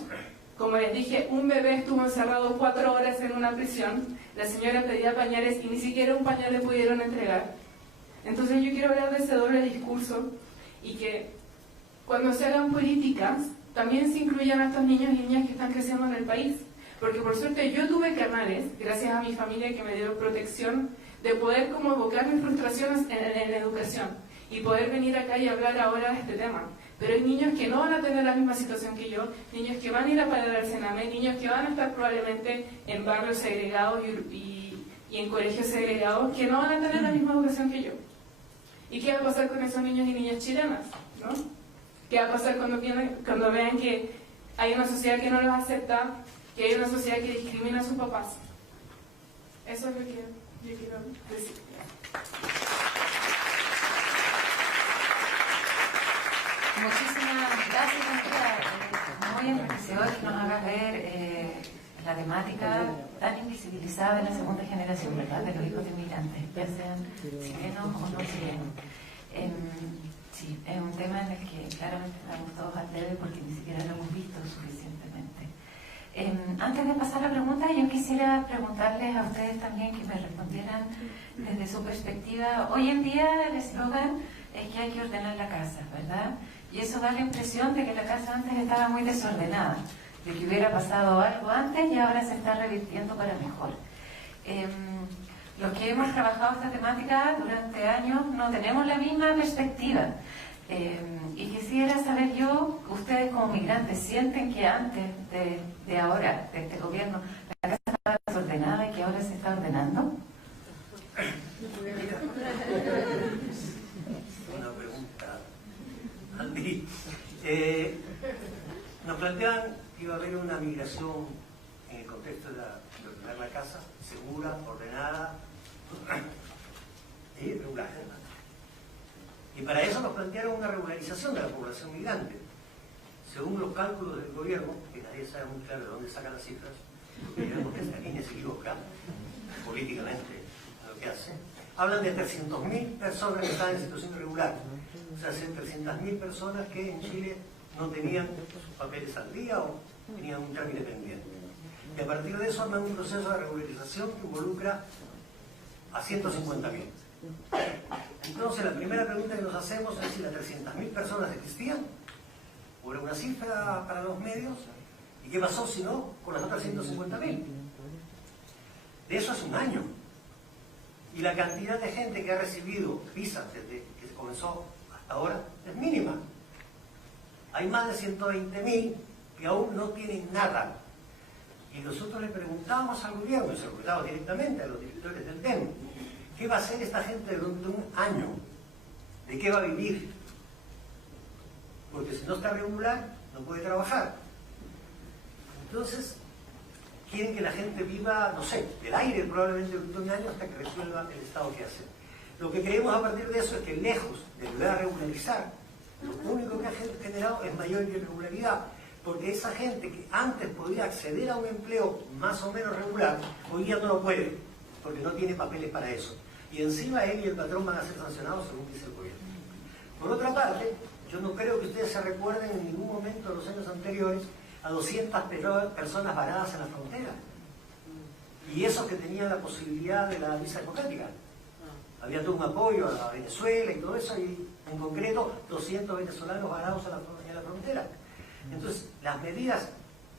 Como les dije, un bebé estuvo encerrado 4 horas en una prisión, la señora pedía pañales y ni siquiera un pañal le pudieron entregar. Entonces yo quiero hablar de ese doble discurso y que cuando se hagan políticas también se incluyan a estos niños y niñas que están creciendo en el país. Porque por suerte yo tuve canales, gracias a mi familia que me dio protección, de poder como evocar mis frustraciones en la educación y poder venir acá y hablar ahora de este tema. Pero hay niños que no van a tener la misma situación que yo, niños que van a ir a parar al Sename, niños que van a estar probablemente en barrios segregados y en colegios segregados, que no van a tener la misma educación que yo. ¿Y qué va a pasar con esos niños y niñas chilenas? ¿No? ¿Qué va a pasar cuando vean que hay una sociedad que no los acepta, que hay una sociedad que discrimina a sus papás? Eso es lo que yo quiero decir. Muchísimas gracias, Andrea. Muy enriquecedor que nos hagas ver la temática tan invisibilizada en la segunda generación, ¿verdad?, de los hijos de inmigrantes, ya sean chilenos o no chilenos. Sí, es un tema en el que claramente estamos todos al debe porque ni siquiera lo hemos visto suficientemente. Antes de pasar a la pregunta, yo quisiera preguntarles a ustedes también que me respondieran desde su perspectiva. Hoy en día el eslogan es que hay que ordenar la casa, ¿verdad? Y eso da la impresión de que la casa antes estaba muy desordenada, de que hubiera pasado algo antes y ahora se está revirtiendo para mejor. Los que hemos trabajado esta temática durante años no tenemos la misma perspectiva. Y quisiera saber yo, ustedes como migrantes, ¿sienten que antes de ahora, de este gobierno, la casa estaba desordenada y que ahora se está ordenando? Una pregunta, Andy. Nos plantean que iba a haber una migración en el contexto de ordenar la casa, segura, ordenada y regular. Y para eso nos plantearon una regularización de la población migrante. Según los cálculos del gobierno, que nadie sabe muy claro de dónde sacan las cifras, porque digamos que esta línea se equivoca políticamente en lo que hace, hablan de 300.000 personas que están en situación irregular. O sea, 300.000 personas que en Chile no tenían sus papeles al día o tenían un trámite pendiente. Y a partir de eso arman un proceso de regularización que involucra a 150.000. Entonces, la primera pregunta que nos hacemos es si las 300.000 personas existían, o era una cifra para los medios, y qué pasó si no con las otras 150.000. De eso hace un año. Y la cantidad de gente que ha recibido visas desde que se comenzó hasta ahora es mínima. Hay más de 120.000 que aún no tienen nada. Y nosotros le preguntamos al gobierno, y se lo preguntamos directamente a los directores del DEM, ¿qué va a hacer esta gente durante un año? ¿De qué va a vivir? Porque si no está regular, no puede trabajar. Entonces, quieren que la gente viva, no sé, del aire probablemente durante un año hasta que resuelva el estado que hace. Lo que creemos a partir de eso es que lejos de ayudar a regularizar, lo único que ha generado es mayor irregularidad, porque esa gente que antes podía acceder a un empleo más o menos regular, hoy día no lo puede, porque no tiene papeles para eso. Y encima él y el patrón van a ser sancionados según dice el gobierno. Por otra parte, yo no creo que ustedes se recuerden en ningún momento de los años anteriores a 200 personas varadas en la frontera. Y esos que tenían la posibilidad de la visa democrática. Había todo un apoyo a Venezuela y todo eso, y en concreto 200 venezolanos varados en la frontera. Entonces, las medidas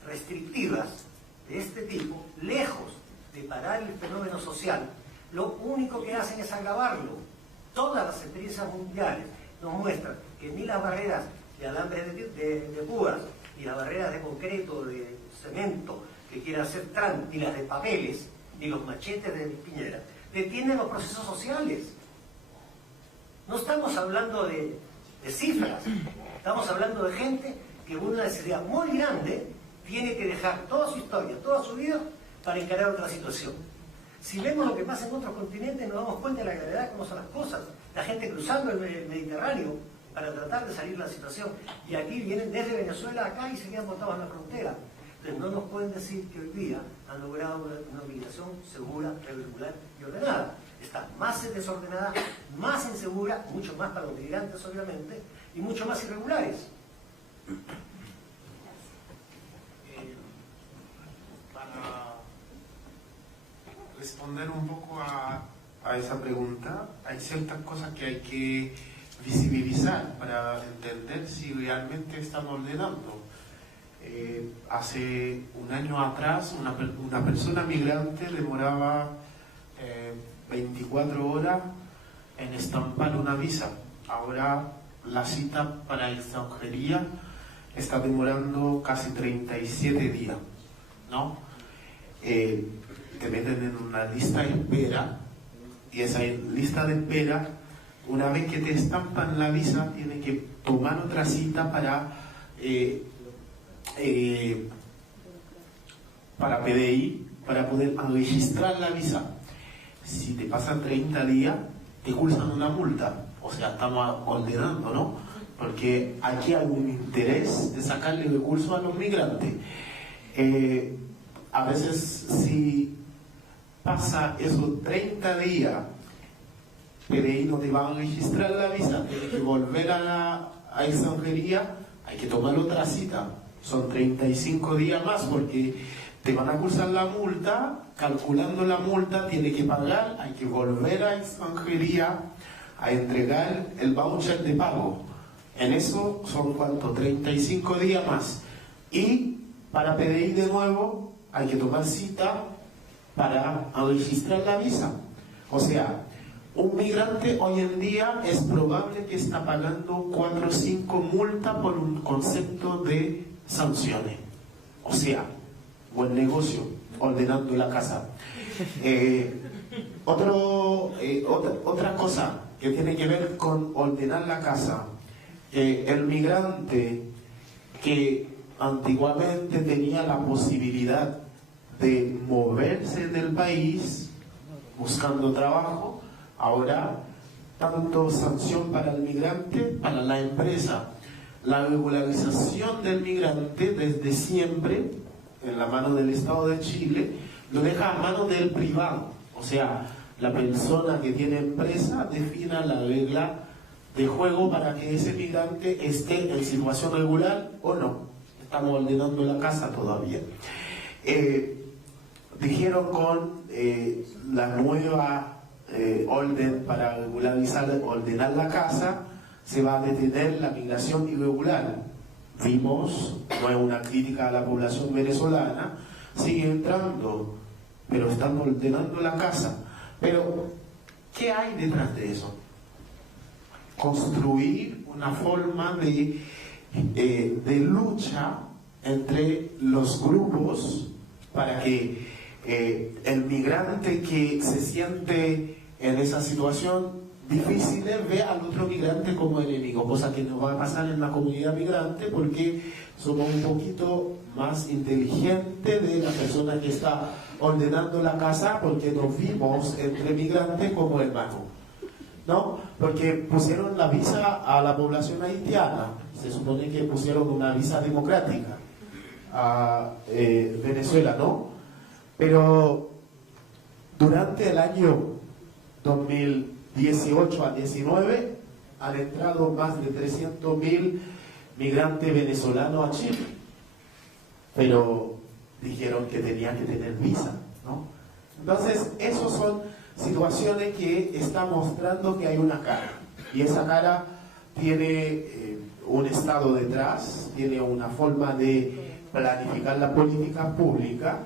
restrictivas de este tipo, lejos de parar el fenómeno social, lo único que hacen es agravarlo. Todas las experiencias mundiales nos muestran que ni las barreras de alambre de púas, ni las barreras de concreto, de cemento que quiere hacer Trump, ni las de papeles, ni los machetes de Piñera, detienen los procesos sociales. No estamos hablando de cifras, estamos hablando de gente que con una necesidad muy grande tiene que dejar toda su historia, toda su vida para encarar otra situación. Si vemos lo que pasa en otros continentes, nos damos cuenta de la gravedad de cómo son las cosas. La gente cruzando el Mediterráneo para tratar de salir de la situación. Y aquí vienen desde Venezuela acá y se quedan botados en la frontera. Entonces no nos pueden decir que hoy día han logrado una migración segura, regular y ordenada. Está más desordenada, más insegura, mucho más para los migrantes obviamente, y mucho más irregulares. Para responder un poco a esa pregunta, hay ciertas cosas que hay que visibilizar para entender si realmente están ordenando. Hace un año atrás una persona migrante demoraba 24 horas en estampar una visa. Ahora la cita para extranjería está demorando casi 37 días, ¿no? Te meten en una lista de espera, y esa lista de espera, una vez que te estampan la visa, tienes que tomar otra cita para PDI, para poder registrar la visa. Si te pasan 30 días, te cursan una multa. O sea, estamos ordenando, ¿no? Porque aquí hay un interés de sacarle recursos a los migrantes. A veces, si pasa esos 30 días, PDI no te va a registrar la visa, tienes que volver a extranjería, hay que tomar otra cita. Son 35 días más porque te van a cursar la multa, calculando la multa, tienes que pagar, hay que volver a extranjería a entregar el voucher de pago. En eso son ¿cuánto? 35 días más. Y para PDI de nuevo hay que tomar cita para registrar la visa. O sea, un migrante hoy en día es probable que está pagando 4 o 5 multas por un concepto de sanciones. O sea, buen negocio, ordenando la casa. Otra cosa que tiene que ver con ordenar la casa. El migrante que antiguamente tenía la posibilidad de moverse del país buscando trabajo, ahora tanto sanción para el migrante, para la empresa. La regularización del migrante desde siempre, en la mano del Estado de Chile, lo deja a mano del privado. O sea, la persona que tiene empresa defina la regla de juego para que ese migrante esté en situación regular o no. Estamos ordenando la casa todavía. Dijeron con la nueva orden para regularizar, ordenar la casa, se va a detener la migración irregular. Vimos, no es una crítica a la población venezolana, sigue entrando, pero están ordenando la casa. Pero, ¿qué hay detrás de eso? Construir una forma de lucha entre los grupos para que el migrante que se siente en esa situación difícil ve al otro migrante como enemigo, cosa que no va a pasar en la comunidad migrante porque somos un poquito más inteligentes de la persona que está ordenando la casa, porque nos vimos entre migrantes como hermanos, ¿no? Porque pusieron la visa a la población haitiana, se supone que pusieron una visa democrática a Venezuela, ¿no? Pero durante el año 2018 a 19 han entrado más de 300.000 migrantes venezolanos a Chile, pero dijeron que tenían que tener visa, ¿no? Entonces, esas son situaciones que están mostrando que hay una cara, y esa cara tiene un Estado detrás, tiene una forma de planificar la política pública.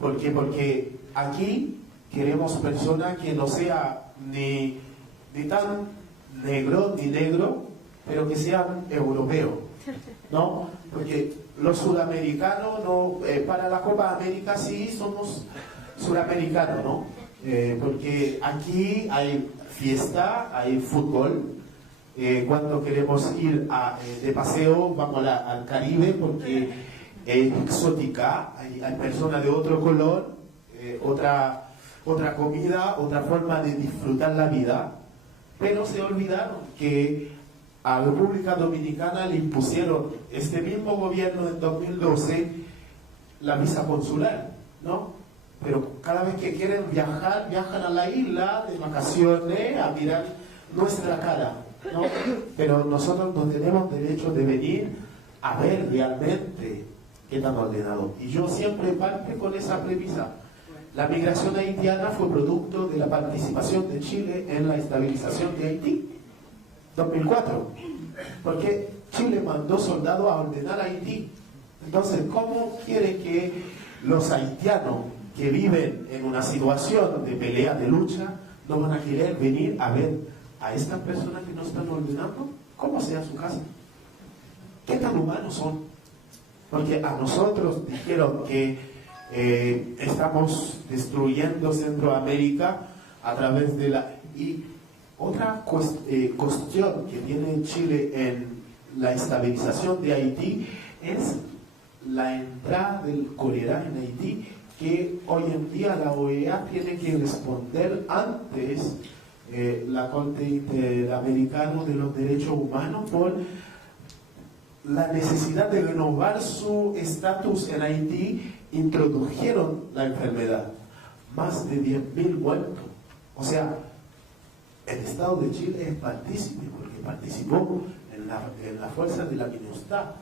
¿Por qué? Porque aquí queremos personas que no sea ni tan negro, pero que sean europeos, ¿no? Porque los sudamericanos, no, para la Copa América sí somos sudamericanos, ¿no? Porque aquí hay fiesta, hay fútbol. Cuando queremos ir de paseo, vamos al Caribe porque es exótica, hay personas de otro color, otra comida, otra forma de disfrutar la vida, pero se olvidaron que a República Dominicana le impusieron este mismo gobierno en 2012 la visa consular, ¿no? Pero cada vez que quieren viajar, viajan a la isla de vacaciones a mirar nuestra cara, ¿no? Pero nosotros no tenemos derecho de venir a ver realmente qué tan ordenado. Y yo siempre parto con esa premisa. La migración haitiana fue producto de la participación de Chile en la estabilización de Haití, 2004. Porque Chile mandó soldados a ordenar Haití. Entonces, ¿cómo quiere que los haitianos que viven en una situación de pelea, de lucha, no van a querer venir a ver a estas personas que nos están ordenando cómo sea su casa? ¿Qué tan humanos son? Porque a nosotros dijeron que estamos destruyendo Centroamérica a través de la... Y otra cuestión que tiene Chile en la estabilización de Haití es la entrada del cólera en Haití, que hoy en día la OEA tiene que responder antes la Corte Interamericana de los Derechos Humanos por la necesidad de renovar su estatus en Haití. Introdujeron la enfermedad, más de 10.000 muertos. O sea, el Estado de Chile es partícipe porque participó en la fuerza de la MINUSTAH.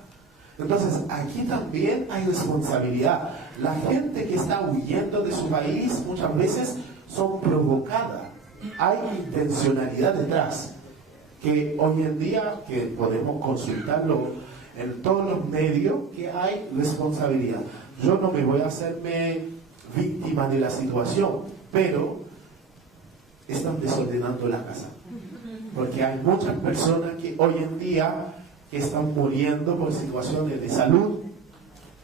Entonces, aquí también hay responsabilidad. La gente que está huyendo de su país muchas veces son provocadas. Hay intencionalidad detrás, que hoy en día, que podemos consultarlo en todos los medios, que hay responsabilidad. Yo no me voy a hacerme víctima de la situación, pero están desordenando la casa. Porque hay muchas personas que hoy en día que están muriendo por situaciones de salud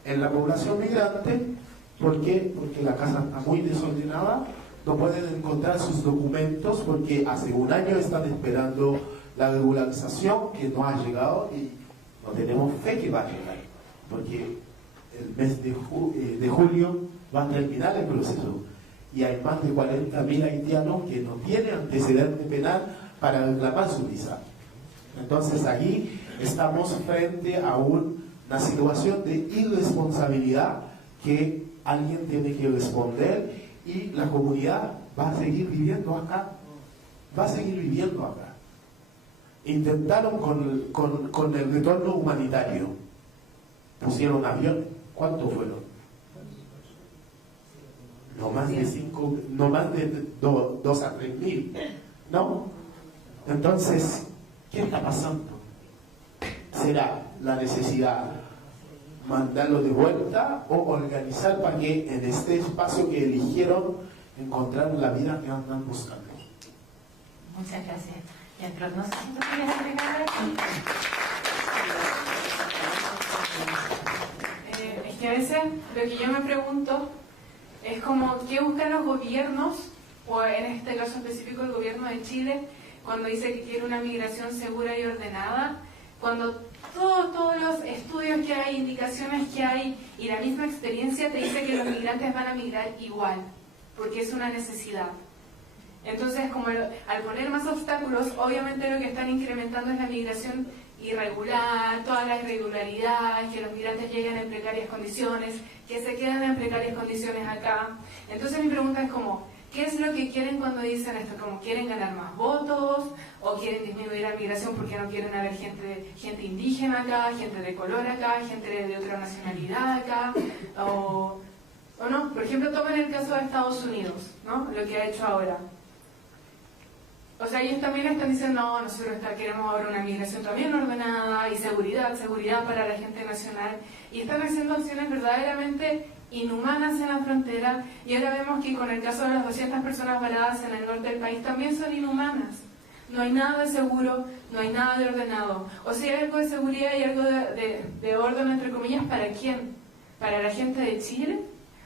en la población migrante. ¿Por qué? Porque la casa está muy desordenada, no pueden encontrar sus documentos porque hace un año están esperando la regularización que no ha llegado y no tenemos fe que va a llegar, porque el mes de julio va a terminar el proceso y hay más de 40.000 haitianos que no tienen antecedente penal para reclamar su visa. Entonces aquí estamos frente a una situación de irresponsabilidad que alguien tiene que responder y la comunidad va a seguir viviendo acá. Va a seguir viviendo acá. Intentaron con el retorno humanitario. Pusieron aviones. ¿Cuántos fueron? No más de 2 a 3.000. ¿No? Entonces, ¿qué está pasando? ¿Será la necesidad mandarlo de vuelta o organizar para que en este espacio que eligieron encontrar la vida que andan buscando? Muchas gracias. Y no sé si tú quieres agregar algo. Es que a veces lo que yo me pregunto es como, ¿qué buscan los gobiernos, o en este caso específico el gobierno de Chile, cuando dice que quiere una migración segura y ordenada, cuando todos los estudios que hay, indicaciones que hay y la misma experiencia te dice que los migrantes van a migrar igual, porque es una necesidad? Entonces, como al poner más obstáculos, obviamente lo que están incrementando es la migración irregular, todas las irregularidades, que los migrantes lleguen en precarias condiciones, que se quedan en precarias condiciones acá. Entonces mi pregunta es como, ¿qué es lo que quieren cuando dicen esto? ¿Como quieren ganar más votos? ¿O quieren disminuir la migración porque no quieren haber gente indígena acá, gente de color acá, gente de otra nacionalidad acá? ¿O no? Por ejemplo, tomen el caso de Estados Unidos, ¿no? Lo que ha hecho ahora. O sea, ellos también están diciendo, no, nosotros queremos ahora una migración también ordenada y seguridad para la gente nacional. Y están haciendo acciones verdaderamente inhumanas en la frontera, y ahora vemos que con el caso de las 200 personas varadas en el norte del país también son inhumanas. No hay nada de seguro, no hay nada de ordenado. O sea, hay algo de seguridad y algo de orden, entre comillas, ¿para quién? ¿Para la gente de Chile?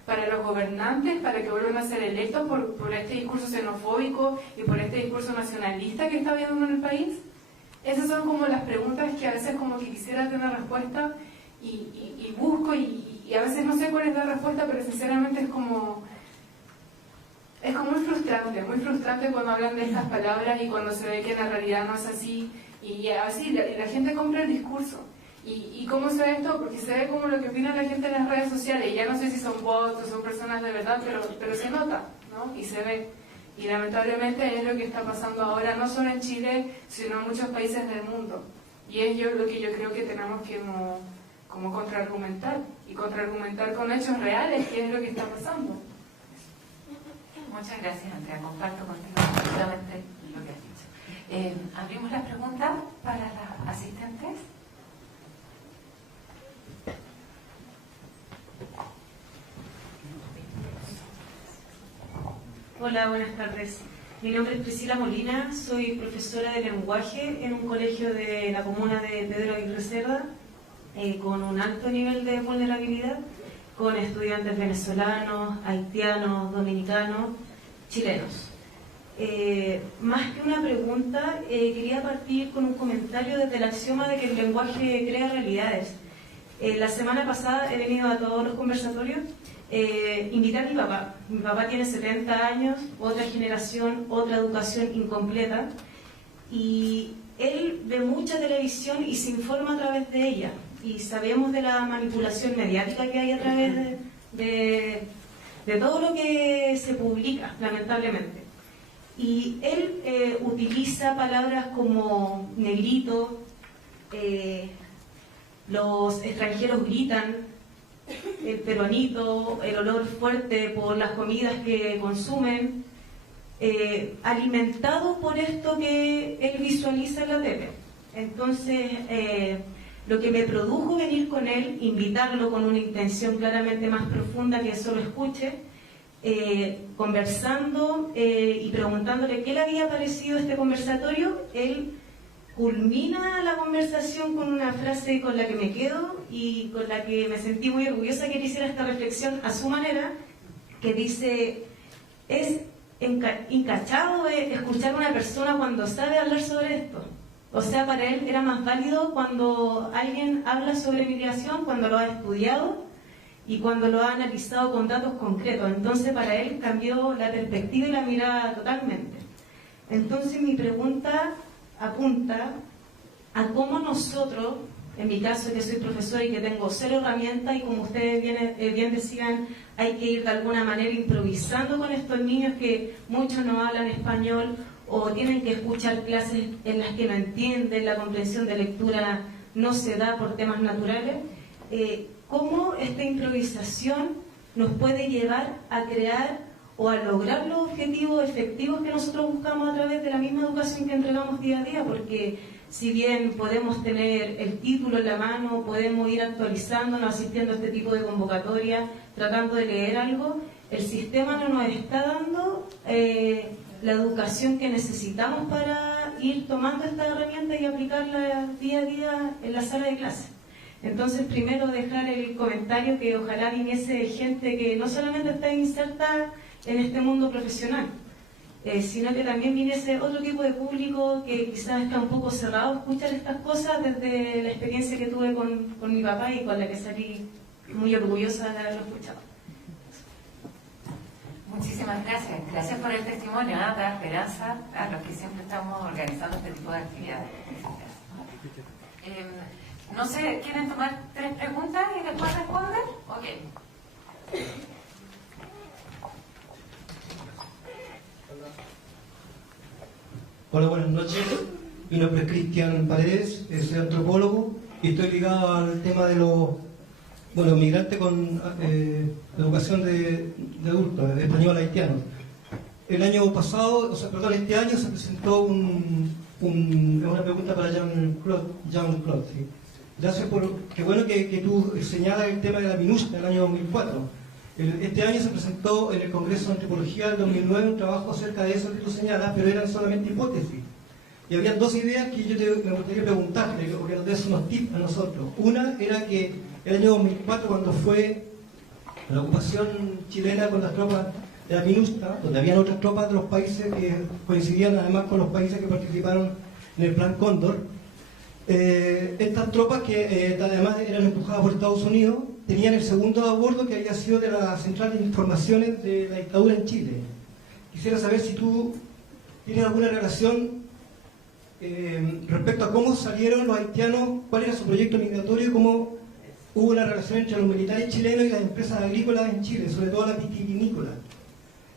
¿Para los gobernantes? ¿Para que vuelvan a ser electos por este discurso xenofóbico y por este discurso nacionalista que está habiendo en el país? Esas son como las preguntas que a veces como que quisiera tener respuesta y busco y a veces no sé cuál es la respuesta, pero sinceramente es como muy frustrante cuando hablan de estas palabras y cuando se ve que en la realidad no es así, y así la gente compra el discurso. ¿Y cómo se ve esto? Porque se ve como lo que opina la gente en las redes sociales, y ya no sé si son bots o son personas de verdad, pero se nota, ¿no? Y se ve. Y lamentablemente es lo que está pasando ahora, no solo en Chile, sino en muchos países del mundo. Y es lo que yo creo que tenemos que como contraargumentar, y contraargumentar con hechos reales, qué es lo que está pasando. Muchas gracias, Andrea. Comparto contigo completamente lo que has dicho. Abrimos la pregunta para las asistentes. Hola, buenas tardes. Mi nombre es Priscila Molina, soy profesora de lenguaje en un colegio de la comuna de Pedro Aguirre Cerda, con un alto nivel de vulnerabilidad, con estudiantes venezolanos, haitianos, dominicanos, chilenos. Más que una pregunta, quería partir con un comentario desde el axioma de que el lenguaje crea realidades. La semana pasada he venido a todos los conversatorios. Invité a mi papá. Mi papá tiene 70 años, otra generación, otra educación incompleta, y él ve mucha televisión y se informa a través de ella, y sabemos de la manipulación mediática que hay a través de todo lo que se publica, lamentablemente. Y él utiliza palabras como negrito, los extranjeros gritan, el peronito, el olor fuerte por las comidas que consumen, alimentado por esto que él visualiza en la tele. Entonces, lo que me produjo venir con él, invitarlo con una intención claramente más profunda que solo escuche, conversando y preguntándole qué le había parecido este conversatorio, él culmina la conversación con una frase con la que me quedo y con la que me sentí muy orgullosa que él hiciera esta reflexión a su manera, que dice: es encachado escuchar a una persona cuando sabe hablar sobre esto. O sea, para él era más válido cuando alguien habla sobre migración, cuando lo ha estudiado y cuando lo ha analizado con datos concretos. Entonces, para él cambió la perspectiva y la mirada totalmente. Entonces, mi pregunta apunta a cómo nosotros, en mi caso que soy profesora y que tengo 0 herramientas, y como ustedes bien decían, hay que ir de alguna manera improvisando con estos niños que muchos no hablan español o tienen que escuchar clases en las que no entienden, la comprensión de lectura no se da por temas naturales. ¿Cómo esta improvisación nos puede llevar a crear o a lograr los objetivos efectivos que nosotros buscamos a través de la misma educación que entregamos día a día? Porque si bien podemos tener el título en la mano, podemos ir actualizándonos, asistiendo a este tipo de convocatorias, tratando de leer algo, el sistema no nos está dando la educación que necesitamos para ir tomando esta herramienta y aplicarla día a día en la sala de clase. Entonces, primero dejar el comentario que ojalá viniese gente que no solamente está inserta en este mundo profesional, sino que también viniese otro tipo de público que quizás está un poco cerrado a escuchar estas cosas, desde la experiencia que tuve con mi papá y con la que salí muy orgullosa de haberlo escuchado. Muchísimas gracias. Gracias por el testimonio, da esperanza a los que siempre estamos organizando este tipo de actividades. No sé, ¿quieren tomar 3 preguntas y después responder? Ok. Hola, buenas noches. Mi nombre es Cristian Paredes, soy antropólogo y estoy ligado al tema de los migrantes con educación de adultos, español haitiano. El año pasado, este año se presentó una pregunta para Jean-Claude. ¿Sí? Gracias qué bueno que tú señalas el tema de la MINUSTA en el año 2004. Este año se presentó en el Congreso de Antropología del 2009 un trabajo acerca de eso que tú señalas, pero eran solamente hipótesis. Y había 2 ideas que me gustaría preguntarte, porque nos des unos tips a nosotros. Una era que el año 2004, cuando fue la ocupación chilena con las tropas de la MINUSTA, donde habían otras tropas de los países que coincidían además con los países que participaron en el Plan Cóndor, estas tropas que además eran empujadas por Estados Unidos, tenían el segundo a bordo, que había sido de la Central de Informaciones de la dictadura en Chile. Quisiera saber si tú tienes alguna relación respecto a cómo salieron los haitianos, cuál era su proyecto migratorio y cómo hubo una relación entre los militares chilenos y las empresas agrícolas en Chile, sobre todo la vitivinícola.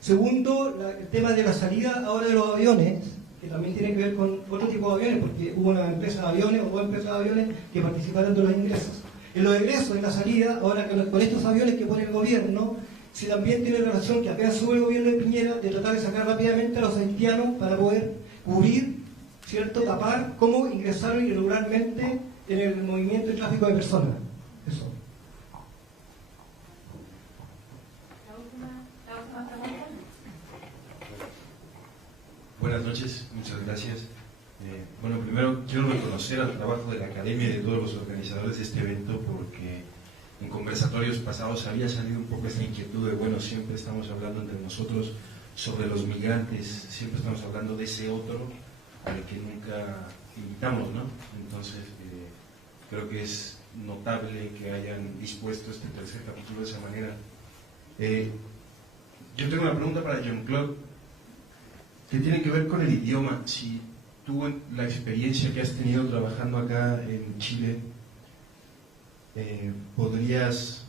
Segundo, el tema de la salida ahora de los aviones, que también tiene que ver con otro tipo de aviones, porque hubo una empresa de aviones o 2 empresas de aviones que participaron de los ingresos. En los egresos, en la salida, ahora con estos aviones que pone el gobierno, si también tiene relación que apenas sube el gobierno de Piñera, de tratar de sacar rápidamente a los haitianos para poder cubrir, ¿cierto?, tapar cómo ingresaron irregularmente en el movimiento y tráfico de personas. Eso. ¿La última pregunta? Buenas noches, muchas gracias. Bueno, primero quiero reconocer al trabajo de la Academia y de todos los organizadores de este evento, porque en conversatorios pasados había salido un poco esta inquietud de, bueno, siempre estamos hablando entre nosotros sobre los migrantes, siempre estamos hablando de ese otro al que nunca invitamos, ¿no? Entonces, creo que es notable que hayan dispuesto este tercer capítulo de esa manera. Yo tengo una pregunta para Jean-Claude, que tiene que ver con el idioma. Si tú, la experiencia que has tenido trabajando acá en Chile, ¿podrías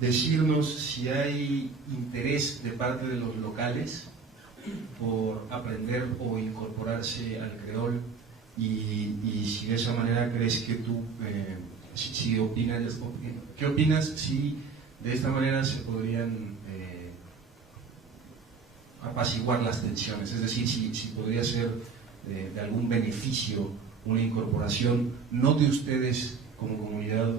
decirnos si hay interés de parte de los locales por aprender o incorporarse al creol? Y si de esa manera crees que tú, si opinas, ¿qué opinas si de esta manera se podrían apaciguar las tensiones? Es decir, si podría ser de algún beneficio una incorporación, no de ustedes como comunidad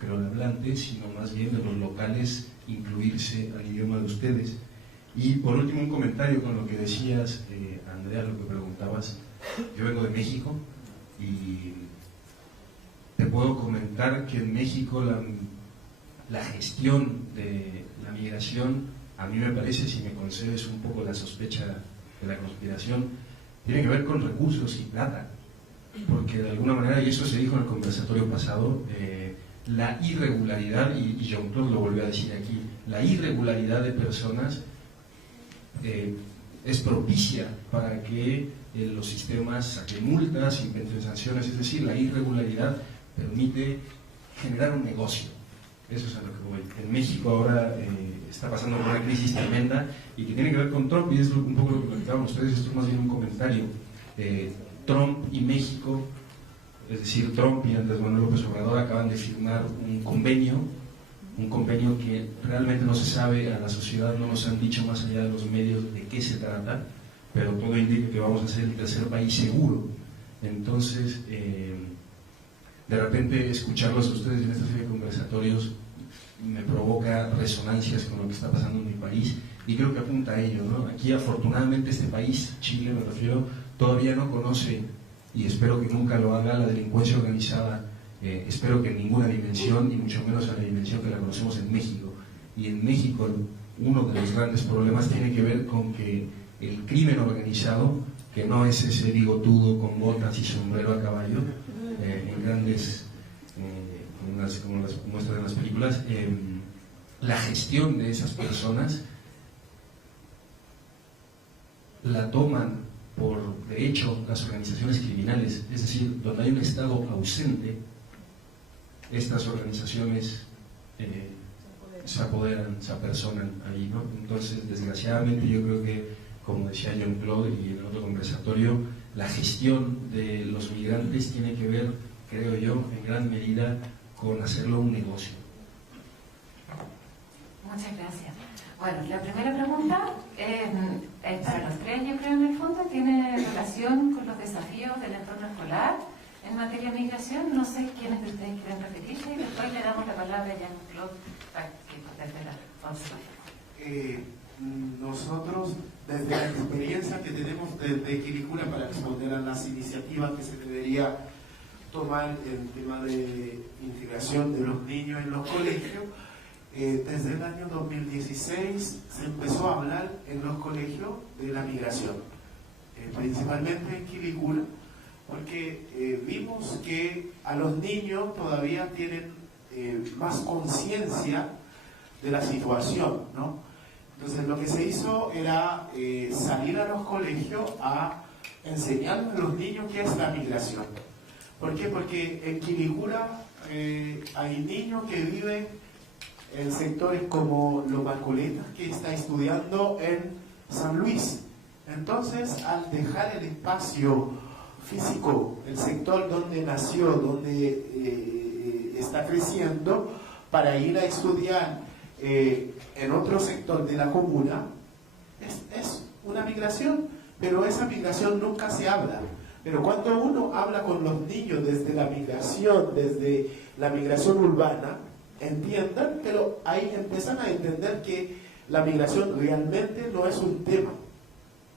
creolablante, sino más bien de los locales incluirse al idioma de ustedes. Y por último, un comentario con lo que decías, Andrea, lo que preguntabas. Yo vengo de México y te puedo comentar que en México la gestión de la migración, a mí me parece, si me concedes un poco la sospecha de la conspiración, tiene que ver con recursos y plata, porque de alguna manera, y eso se dijo en el conversatorio pasado, la irregularidad, y Jean-Claude lo volvió a decir aquí, la irregularidad de personas es propicia para que los sistemas saquen multas, inventen sanciones, es decir, la irregularidad permite generar un negocio. Eso es a lo que voy. En México ahora está pasando por una crisis tremenda y que tiene que ver con Trump, y es un poco lo que platicaban ustedes, esto es más bien un comentario. Trump y México, es decir, Trump y Andrés Manuel López Obrador acaban de firmar un convenio que realmente no se sabe, a la sociedad no nos han dicho más allá de los medios de qué se trata, pero todo indica que vamos a ser el tercer país seguro. Entonces, de repente escucharlos a ustedes en esta serie de conversatorios me provoca resonancias con lo que está pasando en mi país, y creo que apunta a ello, ¿no? Aquí afortunadamente este país, Chile me refiero, todavía no conoce, y espero que nunca lo haga, la delincuencia organizada. Espero que en ninguna dimensión, y mucho menos en la dimensión que la conocemos en México. Y en México uno de los grandes problemas tiene que ver con que el crimen organizado, que no es ese bigotudo con botas y sombrero a caballo, en grandes, como las muestran en las películas, la gestión de esas personas la toman por derecho las organizaciones criminales, es decir, donde hay un Estado ausente, estas organizaciones se apoderan, se apersonan ahí, ¿no? Entonces, desgraciadamente, yo creo que, como decía Jean-Claude y en el otro conversatorio, la gestión de los migrantes tiene que ver, creo yo, en gran medida con hacerlo un negocio. Muchas gracias. Bueno, la primera pregunta es para los tres, yo creo, en el fondo, tiene relación con los desafíos del entorno escolar en materia de migración. No sé quiénes de ustedes quieren repetirse y después le damos la palabra a Jean-Claude para que conteste la respuesta. Nosotros, desde la experiencia que tenemos desde Quilicura, para responder a las iniciativas que se debería tomar en tema de integración de los niños en los colegios, desde el año 2016 se empezó a hablar en los colegios de la migración, principalmente en Quilicura, porque vimos que a los niños todavía tienen más conciencia de la situación, ¿no? Entonces lo que se hizo era salir a los colegios a enseñar a los niños qué es la migración. ¿Por qué? Porque en Quilicura hay niños que viven en sectores como Los Marcoletas, que está estudiando en San Luis. Entonces, al dejar el espacio físico, el sector donde nació, donde está creciendo, para ir a estudiar en otro sector de la comuna, es una migración, pero esa migración nunca se habla. Pero cuando uno habla con los niños desde la migración urbana, entiendan, pero ahí empiezan a entender que la migración realmente no es un tema.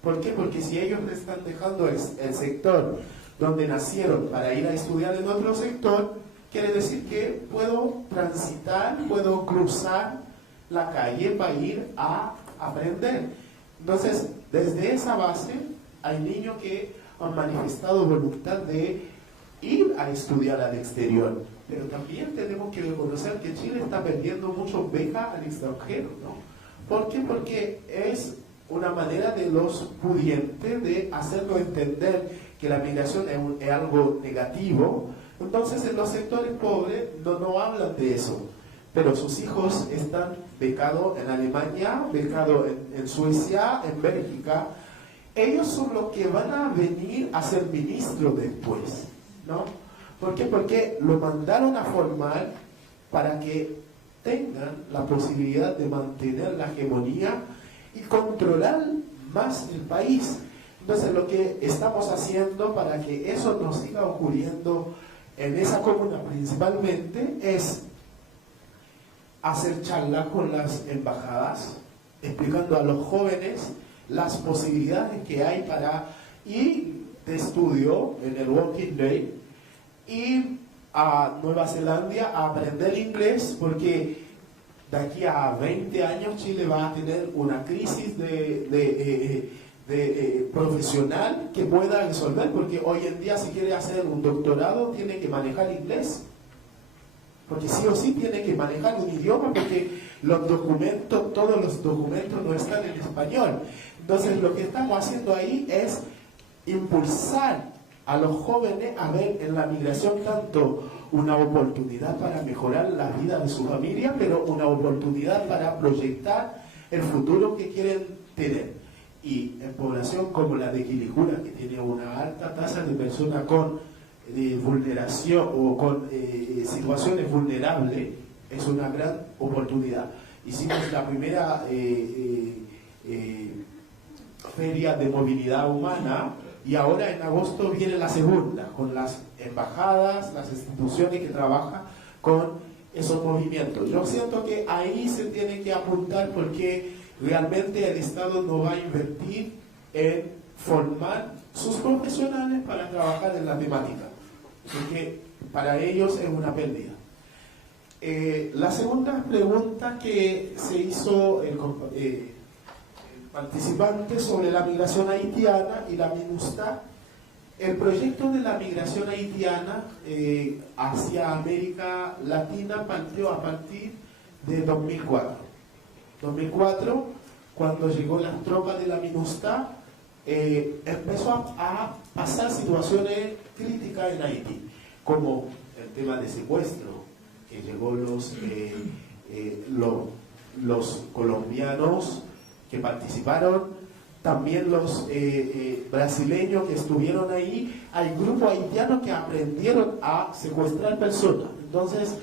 ¿Por qué? Porque si ellos están dejando el sector donde nacieron para ir a estudiar en otro sector, quiere decir que puedo transitar, puedo cruzar la calle para ir a aprender. Entonces, desde esa base, hay niños que han manifestado voluntad de ir a estudiar al exterior. Pero también tenemos que reconocer que Chile está perdiendo muchas becas al extranjero, ¿no? ¿Por qué? Porque es una manera de los pudientes de hacerlo entender que la migración es algo negativo. Entonces en los sectores pobres no hablan de eso, pero sus hijos están becados en Alemania, becados en Suecia, en Bélgica. Ellos son los que van a venir a ser ministros después, ¿no? ¿Por qué? Porque lo mandaron a formar para que tengan la posibilidad de mantener la hegemonía y controlar más el país. Entonces lo que estamos haciendo para que eso no siga ocurriendo en esa comuna principalmente es hacer charlas con las embajadas, explicando a los jóvenes las posibilidades que hay para ir de estudio en el Working Day, ir a Nueva Zelanda a aprender inglés, porque de aquí a 20 años Chile va a tener una crisis profesional que pueda resolver, porque hoy en día si quiere hacer un doctorado tiene que manejar inglés, porque sí o sí tiene que manejar un idioma, porque los documentos, todos los documentos no están en español. Entonces lo que estamos haciendo ahí es impulsar a los jóvenes a ver en la migración tanto una oportunidad para mejorar la vida de su familia, pero una oportunidad para proyectar el futuro que quieren tener. Y en población como la de Quilicura, que tiene una alta tasa de personas con vulneración o con situaciones vulnerables, es una gran oportunidad. Hicimos la primera feria de movilidad humana, y ahora en agosto viene la segunda, con las embajadas, las instituciones que trabajan con esos movimientos. Yo siento que ahí se tiene que apuntar, porque realmente el Estado no va a invertir en formar sus profesionales para trabajar en la temática, porque para ellos es una pérdida. La segunda pregunta que se hizo el participante sobre la migración haitiana y la MINUSTAH. El proyecto de la migración haitiana hacia América Latina partió a partir de 2004. 2004, cuando llegó las tropas de la MINUSTAH, empezó a pasar situaciones críticas en Haití, como el tema de secuestro, que llegó los colombianos que participaron, también los brasileños que estuvieron ahí. Hay grupos haitianos que aprendieron a secuestrar personas. Entonces,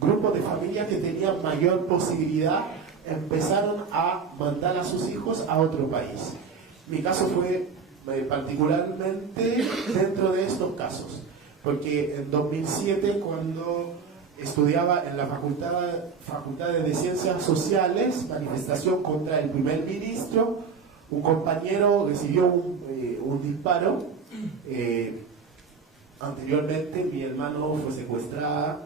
grupos de familias que tenían mayor posibilidad empezaron a mandar a sus hijos a otro país. Mi caso fue particularmente dentro de estos casos, porque en 2007, cuando estudiaba en la Facultad de Ciencias Sociales, manifestación contra el primer ministro, un compañero recibió un disparo. Anteriormente mi hermano fue secuestrado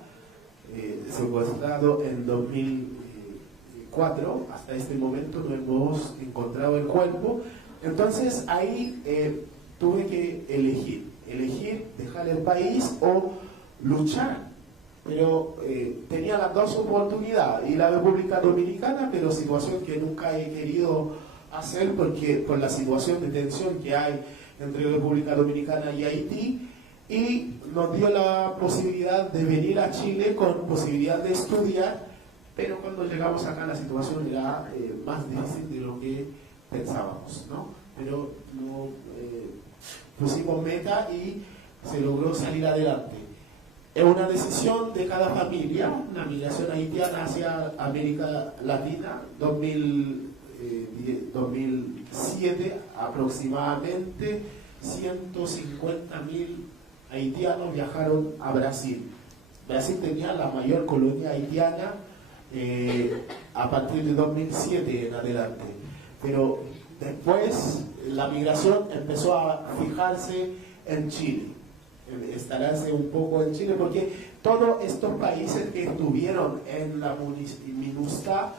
en 2004, hasta este momento no hemos encontrado el cuerpo. Entonces ahí tuve que elegir dejar el país o luchar. Pero tenía las dos oportunidades, ir a la República Dominicana, pero situación que nunca he querido hacer porque por la situación de tensión que hay entre República Dominicana y Haití, y nos dio la posibilidad de venir a Chile con posibilidad de estudiar, pero cuando llegamos acá la situación era más difícil de lo que pensábamos, ¿no? Pero no, pusimos meta y se logró salir adelante. Es una decisión de cada familia, una migración haitiana hacia América Latina. 2007 aproximadamente 150.000 haitianos viajaron a Brasil. Brasil tenía la mayor colonia haitiana a partir de 2007 en adelante. Pero Después la migración empezó a fijarse en Chile, instalarse un poco en Chile, porque todos estos países que estuvieron en la MINUSTAH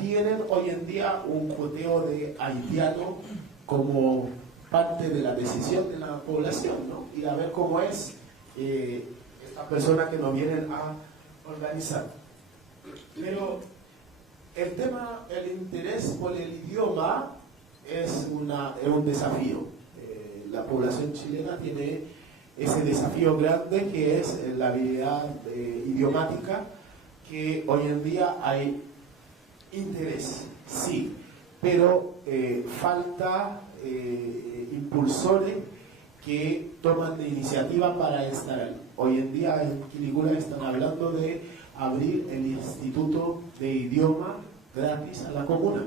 tienen hoy en día un joteo de haitiano como parte de la decisión de la población, ¿no? Y a ver cómo es estas personas que nos vienen a organizar. Pero el tema, el interés por el idioma es un desafío. La población chilena tiene ese desafío grande que es la habilidad idiomática, que hoy en día hay interés, sí, pero falta impulsores que toman la iniciativa para estar ahí. Hoy en día en Quilicura están hablando de abrir el Instituto de Idioma gratis a la comuna.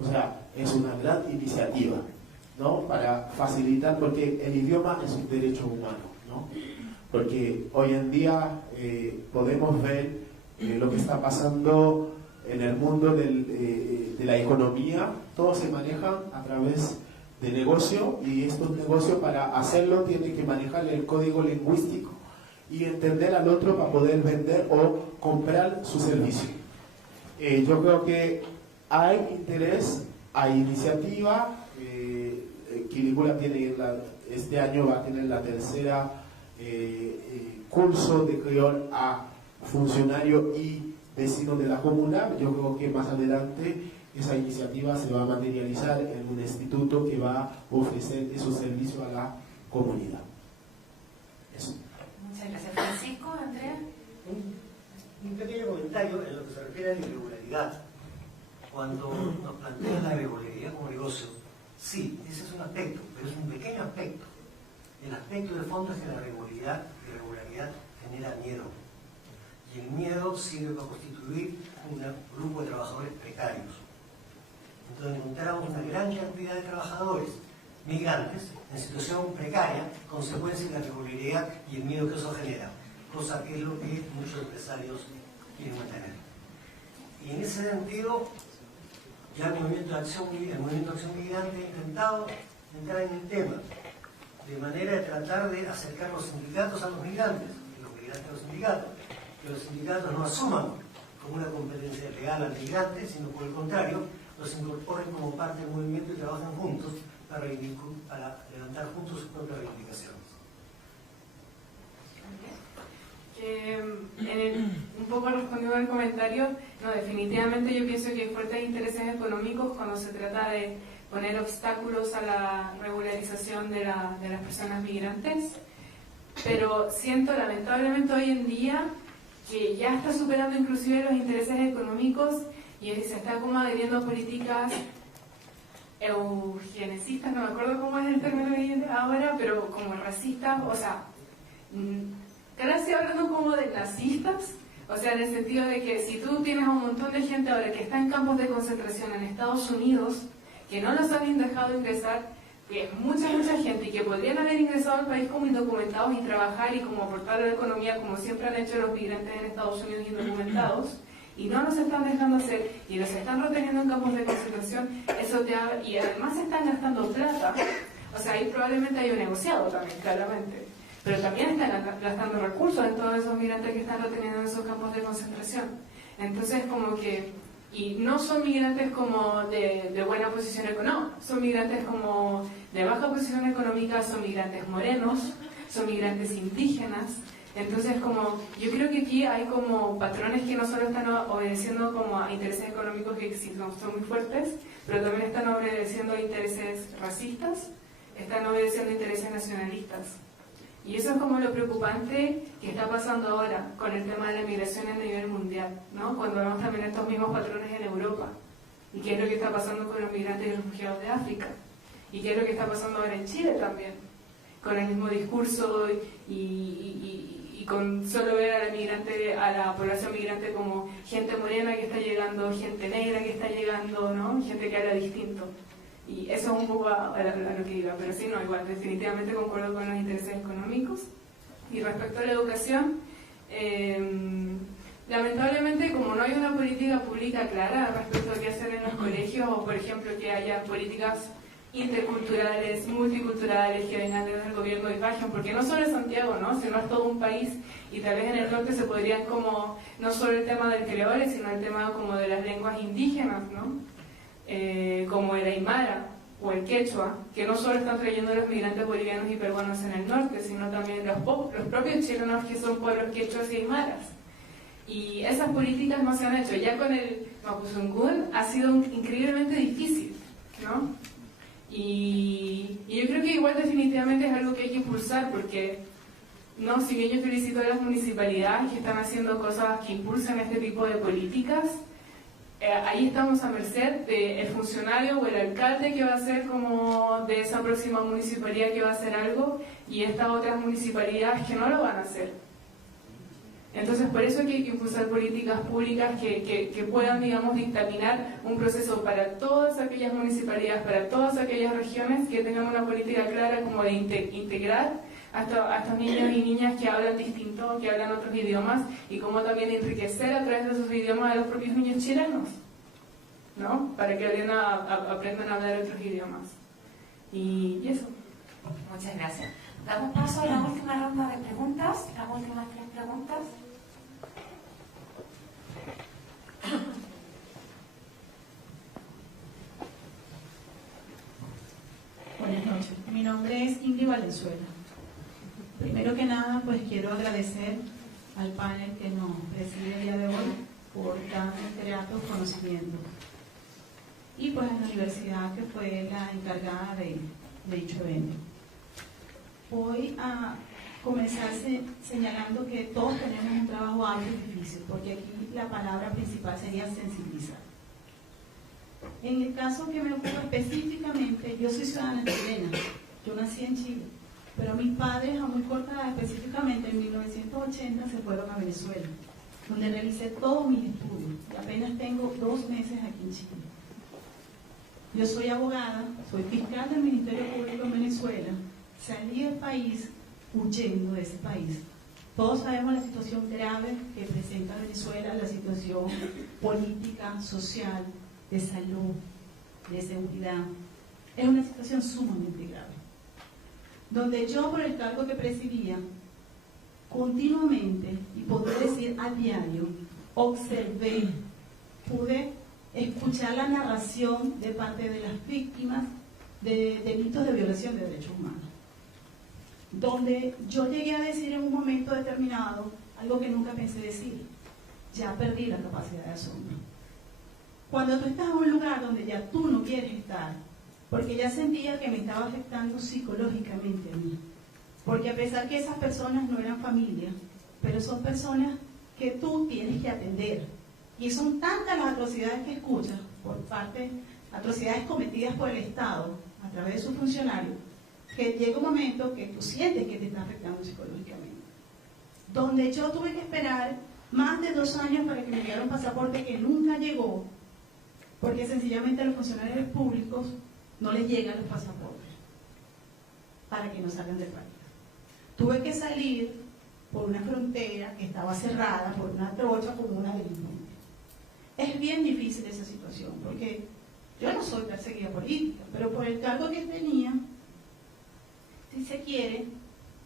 O sea, es una gran iniciativa, ¿no? Para facilitar, porque el idioma es un derecho humano, ¿no? Porque hoy en día podemos ver lo que está pasando en el mundo de la economía. Todo se maneja a través de negocio, y estos negocios, para hacerlo, tienen que manejar el código lingüístico y entender al otro para poder vender o comprar su servicio. Yo creo que hay interés, hay iniciativa. Quilicura tiene este año va a tener la tercera curso de creol a funcionario y vecino de la comuna. Yo creo que más adelante esa iniciativa se va a materializar en un instituto que va a ofrecer esos servicios a la comunidad. Eso. Muchas gracias. Francisco, Andrea. Un pequeño comentario en lo que se refiere a la irregularidad. Cuando nos plantean la irregularidad como negocio, sí, ese es un aspecto, pero es un pequeño aspecto. El aspecto de fondo es que la irregularidad genera miedo. Y el miedo sirve para constituir un grupo de trabajadores precarios. Entonces encontramos una gran cantidad de trabajadores migrantes en situación precaria, consecuencia de la irregularidad y el miedo que eso genera, cosa que es lo que muchos empresarios quieren mantener. Y en ese sentido, ya el Movimiento de Acción Migrante ha intentado entrar en el tema, de manera de tratar de acercar los sindicatos a los migrantes, y los migrantes a los sindicatos, que los sindicatos no asuman como una competencia legal al migrante, sino por el contrario, los incorporen como parte del movimiento y trabajen juntos para levantar juntos sus propias reivindicaciones. Un poco respondiendo al comentario, no, definitivamente yo pienso que hay fuertes intereses económicos cuando se trata de poner obstáculos a la regularización de las personas migrantes, pero siento lamentablemente hoy en día que ya está superando inclusive los intereses económicos y se está como adhiriendo a políticas eugenesistas, no me acuerdo cómo es el término ahora, pero como racistas, o sea, casi hablando como de nazistas, o sea, en el sentido de que si tú tienes a un montón de gente ahora que está en campos de concentración en Estados Unidos, que no los han dejado ingresar, que es mucha gente y que podrían haber ingresado al país como indocumentados y trabajar y como aportar a la economía como siempre han hecho los migrantes en Estados Unidos indocumentados, y no nos están dejando hacer y los están reteniendo en campos de concentración, eso te habla, y además están gastando plata, o sea, ahí probablemente hay un negociado también, claramente, pero también están gastando recursos en todos esos migrantes que están reteniendo en esos campos de concentración. Entonces, como que, y no son migrantes como de buena posición económica, son migrantes como de baja posición económica, son migrantes morenos, son migrantes indígenas. Entonces, como yo creo que aquí hay como patrones que no solo están obedeciendo como a intereses económicos que son muy fuertes, pero también están obedeciendo a intereses racistas, están obedeciendo a intereses nacionalistas. Y eso es como lo preocupante que está pasando ahora con el tema de la migración a nivel mundial, ¿no? Cuando vemos también estos mismos patrones en Europa. Y qué es lo que está pasando con los migrantes y refugiados de África. Y qué es lo que está pasando ahora en Chile también. Con el mismo discurso y con solo ver a la población migrante como gente morena que está llegando, gente negra que está llegando, ¿no? Gente que habla distinto. Y eso es un poco a lo que iba, pero sí, no, igual, definitivamente concuerdo con los intereses económicos. Y respecto a la educación, lamentablemente, como no hay una política pública clara respecto a qué hacer en los colegios, o por ejemplo que haya políticas interculturales, multiculturales, que vengan desde el gobierno y bajen, porque no solo es Santiago, ¿no? Sino es todo un país, y tal vez en el norte se podrían como, no solo el tema del creole, sino el tema como de las lenguas indígenas, ¿no? Como el aymara o el quechua, que no solo están trayendo los migrantes bolivianos y peruanos en el norte, sino también los propios chilenos que son pueblos quechuas y aymaras. Y esas políticas no se han hecho. Ya con el Mapuzungún ha sido increíblemente difícil, ¿no? Y yo creo que igual definitivamente es algo que hay que impulsar, porque no, si bien yo felicito a las municipalidades que están haciendo cosas que impulsan este tipo de políticas, ahí estamos a merced del funcionario o el alcalde que va a ser como de esa próxima municipalidad que va a hacer algo, y estas otras municipalidades que no lo van a hacer. Entonces, por eso que hay que impulsar políticas públicas que puedan, digamos, dictaminar un proceso para todas aquellas municipalidades, para todas aquellas regiones, que tengan una política clara como de integrar a estos niños y niñas que hablan distinto, que hablan otros idiomas, y cómo también enriquecer a través de esos idiomas a los propios niños chilenos, ¿no? Para que aprendan a hablar otros idiomas. Y eso. Muchas gracias. Damos paso a la última ronda de preguntas, las últimas 3 preguntas. Buenas noches. Mi nombre es Ingrid Valenzuela. Primero que nada, pues quiero agradecer al panel que nos preside el día de hoy por tan gratos conocimientos. Y pues a la universidad que fue la encargada de dicho evento. Voy a comenzar señalando que todos tenemos un trabajo arduo y difícil, porque aquí la palabra principal sería sensibilizar. En el caso que me ocupa específicamente, yo soy ciudadana chilena, yo nací en Chile, pero mis padres a muy corta edad, específicamente en 1980, se fueron a Venezuela, donde realicé todos mis estudios, y apenas tengo 2 meses aquí en Chile. Yo soy abogada, soy fiscal del Ministerio Público en Venezuela, salí del país huyendo de ese país. Todos sabemos la situación grave que presenta Venezuela, la situación política, social, de salud, de seguridad. Es una situación sumamente grave, donde yo, por el cargo que presidía, continuamente, y podría decir a diario, observé, pude escuchar la narración de parte de las víctimas de delitos de violación de derechos humanos, donde yo llegué a decir en un momento determinado algo que nunca pensé decir: ya perdí la capacidad de asombro. Cuando tú estás en un lugar donde ya tú no quieres estar, porque ya sentía que me estaba afectando psicológicamente a mí, porque a pesar que esas personas no eran familia, pero son personas que tú tienes que atender, y son tantas las atrocidades que escuchas por parte, atrocidades cometidas por el Estado a través de sus funcionarios, que llega un momento que tú sientes que te está afectando psicológicamente. Donde yo tuve que esperar más de 2 años para que me llegara un pasaporte que nunca llegó, porque sencillamente a los funcionarios públicos no les llegan los pasaportes para que no salgan del país. Tuve que salir por una frontera que estaba cerrada, por una trocha, como una delincuente. Es bien difícil esa situación, porque yo no soy perseguida política, pero por el cargo que tenía, si se quiere,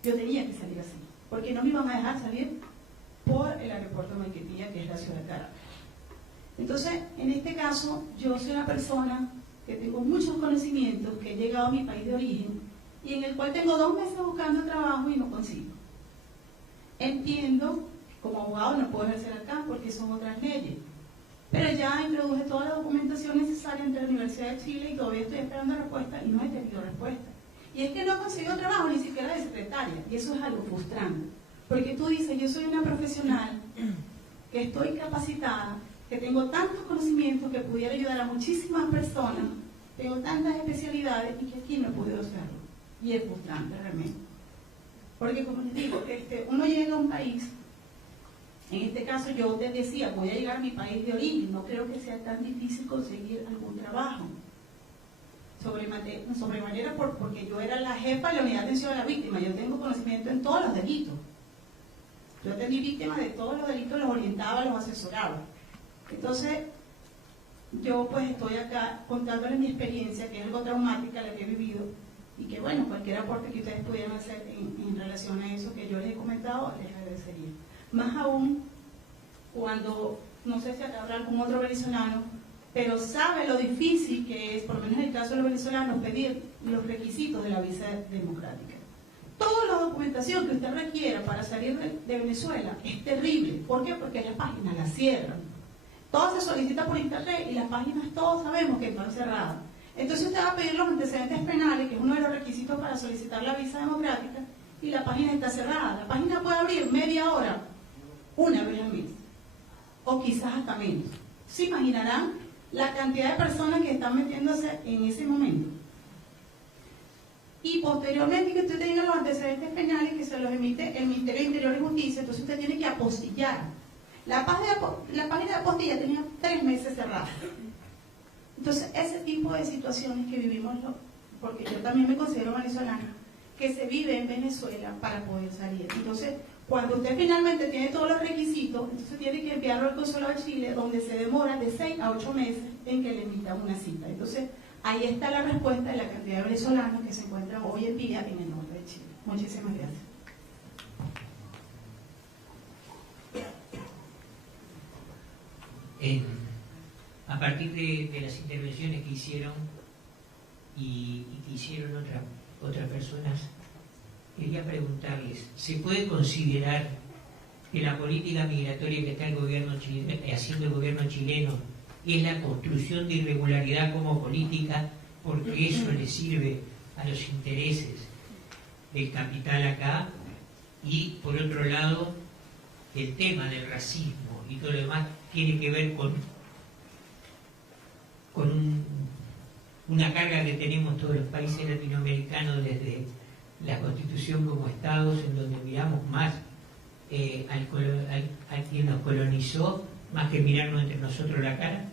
yo tenía que salir así, porque no me iban a dejar salir por el aeropuerto de Maiquetía, que es la ciudad de Caracas. Entonces, en este caso, yo soy una persona que tengo muchos conocimientos, que he llegado a mi país de origen, y en el cual tengo 2 meses buscando trabajo y no consigo. Entiendo, como abogado no puedo ejercer acá porque son otras leyes, pero ya introduje toda la documentación necesaria entre la Universidad de Chile y todavía estoy esperando respuesta y no he tenido respuesta. Y es que no he conseguido trabajo ni siquiera de secretaria, y eso es algo frustrante, porque tú dices: yo soy una profesional que estoy capacitada, que tengo tantos conocimientos que pudiera ayudar a muchísimas personas, tengo tantas especialidades, y que aquí no he podido hacerlo. Y es frustrante realmente. Porque, como les digo, uno llega a un país, en este caso yo te decía, voy a llegar a mi país de origen, no creo que sea tan difícil conseguir algún trabajo. Sobremanera porque yo era la jefa de la unidad de atención a la víctima, yo tengo conocimiento en todos los delitos. Yo atendí víctimas de todos los delitos, los orientaba, los asesoraba. Entonces, yo pues estoy acá contándoles mi experiencia, que es algo traumática la que he vivido, y que bueno, cualquier aporte que ustedes pudieran hacer en relación a eso que yo les he comentado, les agradecería. Más aún cuando, no sé si acá habrá algún otro venezolano, pero sabe lo difícil que es, por lo menos en el caso de los venezolanos, pedir los requisitos de la visa democrática. Toda la documentación que usted requiera para salir de Venezuela es terrible. ¿Por qué? Porque las páginas las cierran. Todo se solicita por internet y las páginas todos sabemos que están cerradas. Entonces usted va a pedir los antecedentes penales, que es uno de los requisitos para solicitar la visa democrática, y la página está cerrada. La página puede abrir media hora, una vez al mes, o quizás hasta menos. ¿Se imaginarán la cantidad de personas que están metiéndose en ese momento? Y posteriormente que usted tenga los antecedentes penales que se los emite el Ministerio de Interior y Justicia, entonces usted tiene que apostillar. La página de apostilla tenía 3 meses cerrada. Entonces, ese tipo de situaciones que vivimos, porque yo también me considero venezolana, que se vive en Venezuela para poder salir. Entonces, cuando usted finalmente tiene todos los requisitos, entonces tiene que enviarlo al Consulado de Chile, donde se demora de 6 a 8 meses en que le emitan una cita. Entonces, ahí está la respuesta de la cantidad de venezolanos que se encuentran hoy en día en el norte de Chile. Muchísimas gracias. A partir de las intervenciones que hicieron y que hicieron otras personas, quería preguntarles, ¿se puede considerar que la política migratoria que está haciendo el gobierno chileno es la construcción de irregularidad como política, porque eso le sirve a los intereses del capital acá? Y por otro lado, el tema del racismo y todo lo demás tiene que ver con una carga que tenemos todos los países latinoamericanos desde la Constitución como estados, en donde miramos más a quien nos colonizó, más que mirarnos entre nosotros la cara.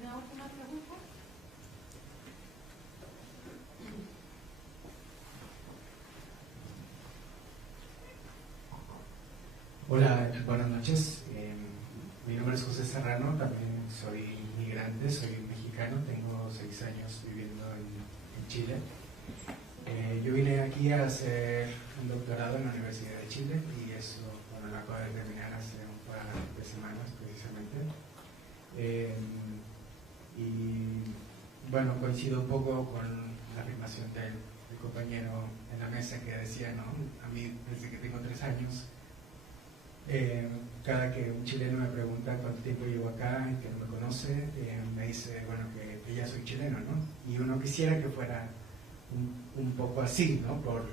¿Una última pregunta? Hola, buenas noches. Mi nombre es José Serrano, también soy inmigrante, soy mexicano, tengo 6 años viviendo en Chile. Yo vine aquí a hacer un doctorado en la Universidad de Chile y eso, bueno, lo acabo de terminar hace un par de semanas precisamente. Y bueno, coincido un poco con la afirmación del compañero en la mesa que decía, ¿no? A mí, desde que tengo 3 años, cada que un chileno me pregunta cuánto tiempo llevo acá y que no me conoce, me dice, bueno, que ya soy chileno, ¿no? Y uno quisiera que fuera un poco así, ¿no? Por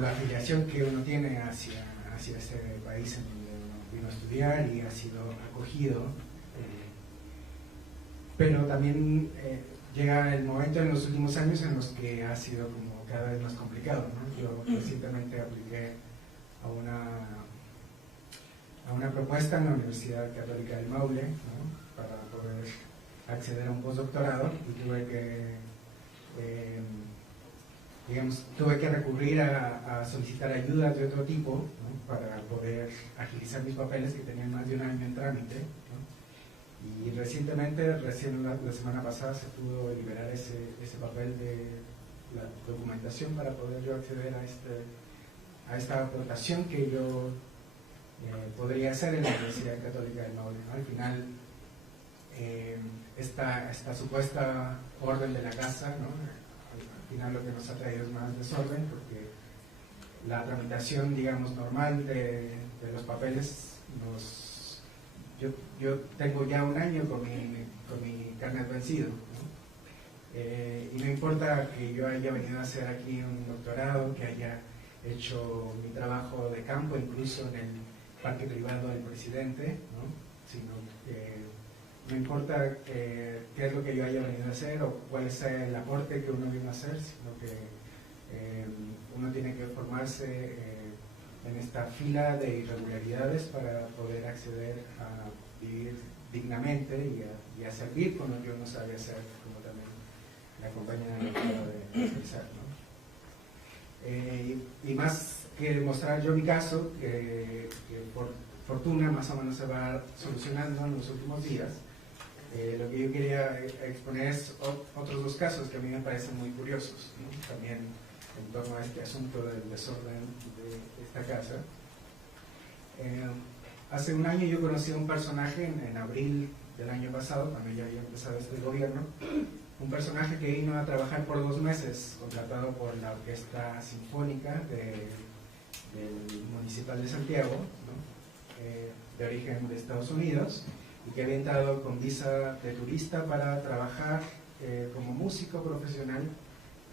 la afiliación que uno tiene hacia ese país en donde uno vino a estudiar y ha sido acogido. Pero también llega el momento en los últimos años en los que ha sido como cada vez más complicado, ¿no? Yo recientemente apliqué a una propuesta en la Universidad Católica del Maule, ¿no? Para poder acceder a un postdoctorado y tuve que recurrir a solicitar ayudas de otro tipo, ¿no? Para poder agilizar mis papeles que tenían más de 1 año en trámite, ¿no? Y recientemente, la semana pasada, se pudo liberar ese papel de la documentación para poder yo acceder a esta aportación que yo podría hacer en la Universidad Católica del Maule. Al final, esta supuesta orden de la casa, ¿no? Al final lo que nos ha traído es más desorden, porque la tramitación, digamos, normal de los papeles yo tengo ya 1 año con mi carnet vencido, ¿no? Y no importa que yo haya venido a hacer aquí un doctorado, que haya hecho mi trabajo de campo, incluso en el parque privado del presidente, ¿no? Sino que no importa qué es lo que yo haya venido a hacer o cuál es el aporte que uno vino a hacer, sino que uno tiene que formarse en esta fila de irregularidades para poder acceder a vivir dignamente y a servir con lo que uno sabe hacer, como también la compañera acaba de expresar, ¿no? Y más que mostrar yo mi caso, que por fortuna más o menos se va solucionando en los últimos días. Lo que yo quería exponer es otros dos casos que a mí me parecen muy curiosos, ¿no? También en torno a este asunto del desorden de esta casa. Hace un año yo conocí a un personaje en abril del año pasado, cuando ya había empezado este gobierno, un personaje que vino a trabajar por 2 meses, contratado por la Orquesta Sinfónica del Municipal de Santiago, ¿no? De origen de Estados Unidos, y que había entrado con visa de turista para trabajar como músico profesional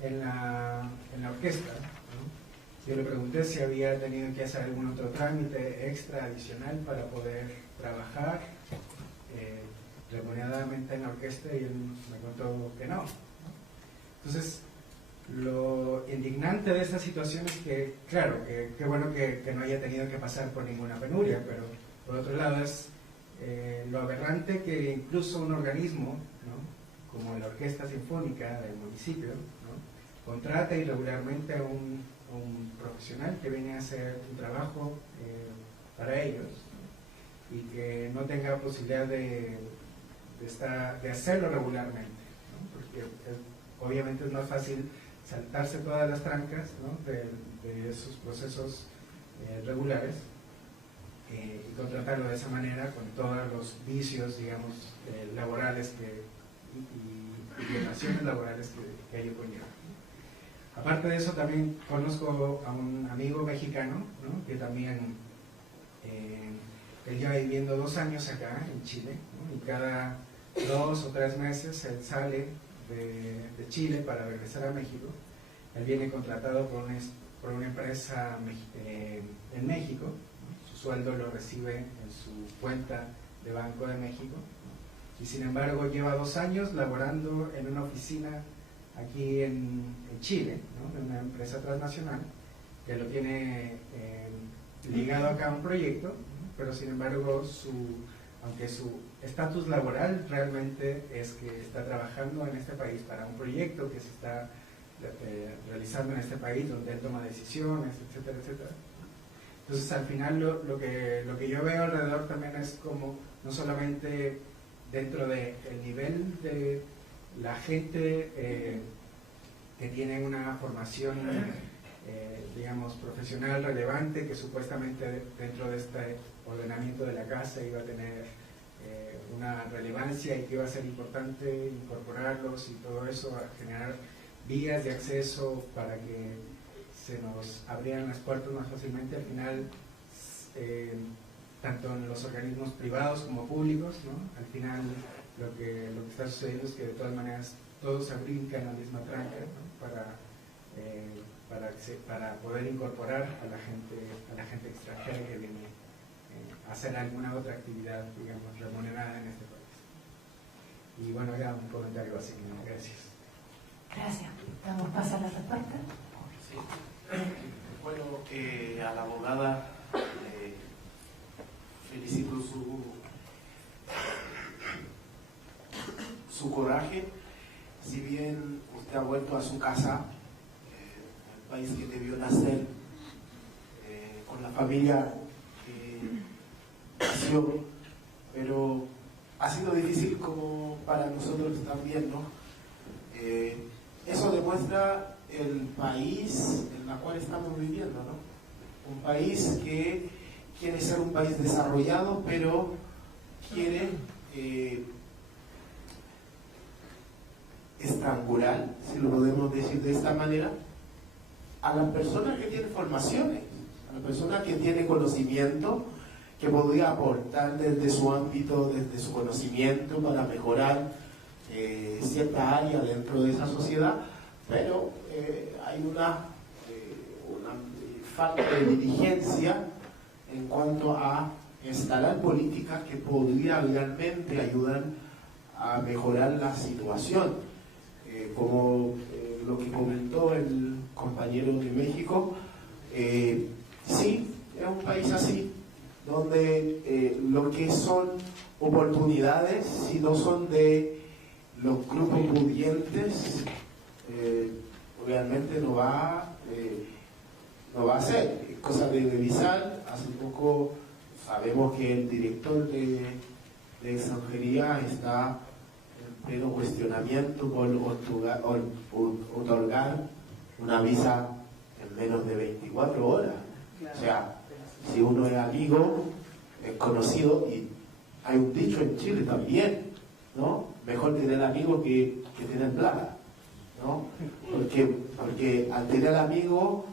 en la orquesta, ¿no? Yo le pregunté si había tenido que hacer algún otro trámite extra, adicional, para poder trabajar remuneradamente en la orquesta, y él me contó que no. Entonces, lo indignante de esta situación es que, claro, que bueno que no haya tenido que pasar por ninguna penuria, pero por otro lado es lo aberrante que incluso un organismo, ¿no?, como la Orquesta Sinfónica del municipio, ¿no?, contrata irregularmente a un profesional que viene a hacer un trabajo para ellos, ¿no?, y que no tenga posibilidad de hacerlo regularmente, ¿no?, porque obviamente es más fácil saltarse todas las trancas, ¿no?, de esos procesos regulares, y contratarlo de esa manera, con todos los vicios, digamos, laborales y violaciones laborales que ello conlleva. Aparte de eso, también conozco a un amigo mexicano, ¿no?, que también él lleva viviendo 2 años acá en Chile, ¿no?, y cada 2 o 3 meses él sale de Chile para regresar a México. Él viene contratado por una empresa en México, ¿no? Su sueldo lo recibe en su cuenta de Banco de México, ¿no?, y sin embargo lleva 2 años laborando en una oficina aquí en Chile, ¿no?, de una empresa transnacional que lo tiene ligado acá a un proyecto, ¿no?, pero sin embargo aunque su estatus laboral realmente es que está trabajando en este país para un proyecto que se está realizando en este país, donde él toma decisiones, etcétera, etcétera. Entonces, al final lo que yo veo alrededor también es como, no solamente dentro del nivel de la gente que tiene una formación digamos profesional relevante, que supuestamente dentro de este ordenamiento de la casa iba a tener una relevancia y que iba a ser importante incorporarlos y todo eso, a generar vías de acceso para que se nos abrieran las puertas más fácilmente. Al final, tanto en los organismos privados como públicos, ¿no?, al final lo que está sucediendo es que de todas maneras todos se brincan en la misma tranca, ¿no?, para poder incorporar a la gente extranjera que viene a hacer alguna otra actividad, digamos, remunerada en este país. Y bueno, era un comentario básico. Gracias. Gracias. ¿Damos paso a la respuesta? Sí. Bueno, a la abogada felicito su coraje. Si bien usted ha vuelto a su casa, el país que debió nacer, con la familia que nació, pero ha sido difícil como para nosotros también, ¿no? Eso demuestra el país en el cual estamos viviendo, ¿no? Un país que quiere ser un país desarrollado, pero quiere estrangular, si lo podemos decir de esta manera, a la persona que tiene formaciones, a la persona que tiene conocimiento, que podría aportar desde su ámbito, desde su conocimiento para mejorar cierta área dentro de esa sociedad, pero hay una falta de diligencia en cuanto a instalar políticas que podría realmente ayudar a mejorar la situación, como lo que comentó el compañero de México. Sí, es un país así, donde lo que son oportunidades, si no son de los grupos pudientes, realmente no va a ser. cosa de revisar. Hace poco sabemos que el director de extranjería está en pleno cuestionamiento por otorgar una visa en menos de 24 horas. O sea, si uno es amigo, es conocido, y hay un dicho en Chile también, ¿no? Mejor tener amigos que tener plata, ¿no? Porque al tener amigos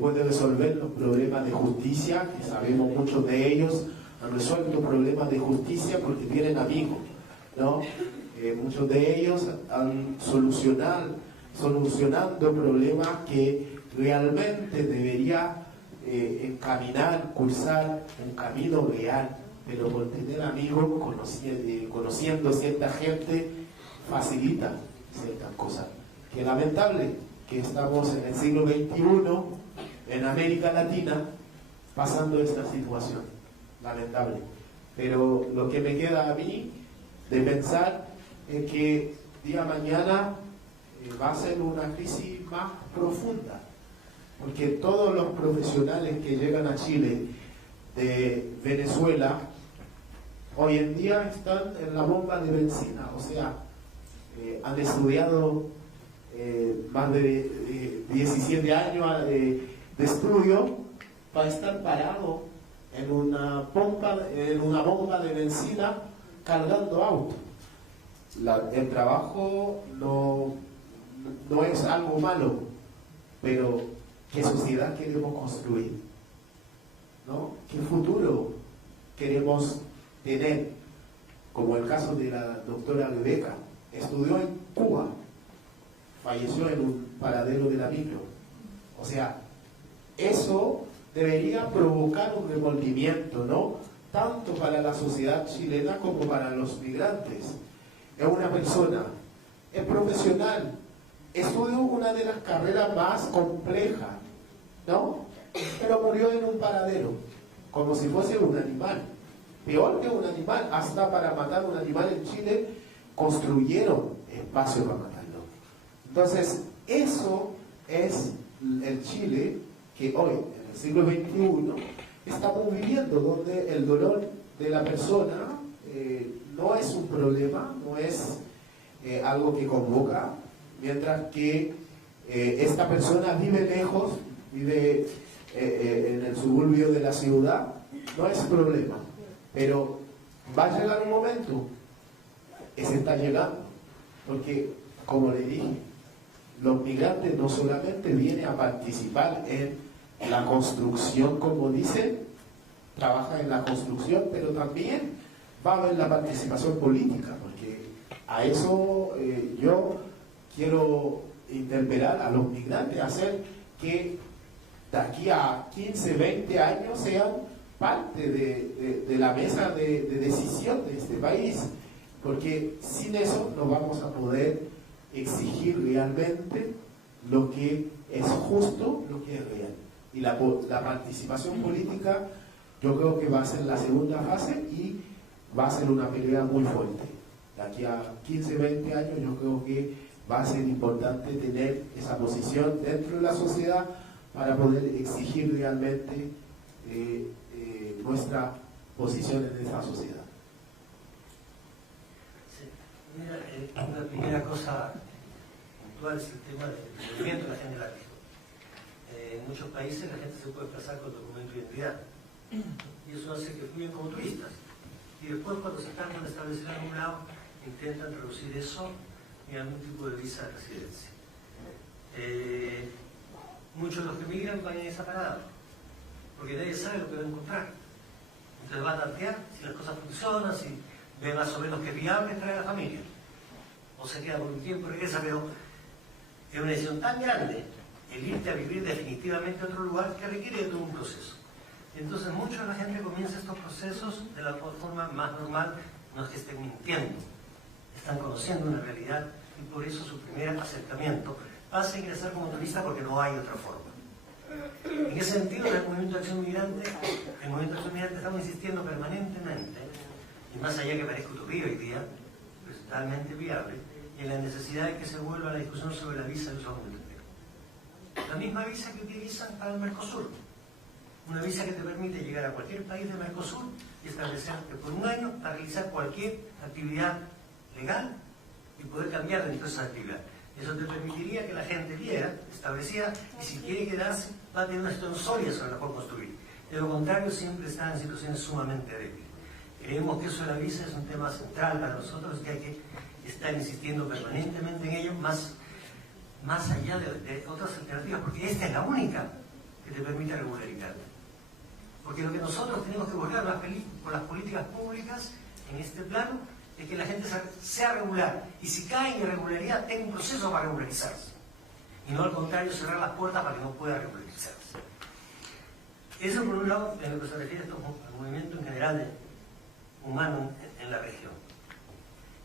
puede resolver los problemas de justicia, que sabemos muchos de ellos han resuelto problemas de justicia porque tienen amigos, ¿no? Muchos de ellos han solucionando problemas que realmente debería cursar un camino real, pero por tener amigos, conociendo cierta gente, facilita ciertas cosas. Que lamentable que estamos en el siglo XXI, en América Latina, pasando esta situación. Lamentable. Pero lo que me queda a mí de pensar es que día mañana va a ser una crisis más profunda, porque todos los profesionales que llegan a Chile de Venezuela hoy en día están en la bomba de benzina, o sea, han estudiado más de 17 años de estudio para estar parados en una bomba de benzina cargando autos. El trabajo no es algo malo, pero ¿qué sociedad queremos construir? ¿No? ¿Qué futuro queremos tener? Como el caso de la doctora Rebeca, estudió en Cuba, falleció en un paradero de la micro. O sea, eso debería provocar un remordimiento, ¿no? Tanto para la sociedad chilena como para los migrantes. Es una persona, es profesional, estudió una de las carreras más complejas, ¿no? Pero murió en un paradero, como si fuese un animal. Peor que un animal, hasta para matar un animal en Chile construyeron espacio para matarlo. Entonces, eso es el Chile que hoy, en el siglo XXI, estamos viviendo, donde el dolor de la persona no es un problema, no es algo que convoca, mientras que esta persona vive lejos, vive en el suburbio de la ciudad, no es problema. Pero va a llegar un momento que se está llegando, porque, como le dije, los migrantes no solamente vienen a participar en la construcción, como dicen, trabajan en la construcción, pero también va a haber la participación política, porque a eso yo quiero interpelar a los migrantes, hacer que de aquí a 15, 20 años sean parte de la mesa de decisión de este país, porque sin eso no vamos a poder exigir realmente lo que es justo, lo que es real. Y la participación política yo creo que va a ser la segunda fase y va a ser una pelea muy fuerte. De aquí a 15, 20 años yo creo que va a ser importante tener esa posición dentro de la sociedad para poder exigir realmente nuestra posición en esta sociedad. Sí. Mira, una primera cosa puntual es el tema del movimiento de la gente latina. En muchos países la gente se puede desplazar con documento de identidad y eso hace que fluyan como turistas, y después cuando se están estableciendo en un lado intentan traducir eso en algún tipo de visa de residencia. Muchos de los que migran van en esa parada porque nadie sabe lo que va a encontrar, entonces va a tantear si las cosas funcionan, si ve más o menos que viable trae a la familia, o se queda por un tiempo y regresa, pero es una decisión tan grande el irte a vivir definitivamente a otro lugar que requiere de todo un proceso. Entonces mucha de la gente comienza estos procesos de la forma más normal, no es que estén mintiendo, están conociendo una realidad y por eso su primer acercamiento pasa a ingresar como turista porque no hay otra forma. En ese sentido, en el Movimiento de Acción Migrante, estamos insistiendo permanentemente, y más allá que parezca utopía hoy día, es totalmente viable, en la necesidad de que se vuelva a la discusión sobre la visa de uso comunitario. La misma visa que utilizan para el Mercosur. Una visa que te permite llegar a cualquier país de Mercosur y establecerte por un año para realizar cualquier actividad legal y poder cambiar dentro de esa actividad. Eso te permitiría que la gente viera, establecida, y si quiere quedarse, va a tener una situación sólida sobre la cual construir. De lo contrario, siempre está en situaciones sumamente débiles. Creemos que eso de la visa es un tema central para nosotros, que hay que estar insistiendo permanentemente en ello, más allá de otras alternativas, porque esta es la única que te permite regularizar. Porque lo que nosotros tenemos que buscar con las políticas públicas en este plano es que la gente sea regular, y si cae en irregularidad tenga un proceso para regularizarse, y no al contrario cerrar las puertas para que no pueda regularizarse. Eso por un lado en lo que se refiere al movimiento en general humano en la región.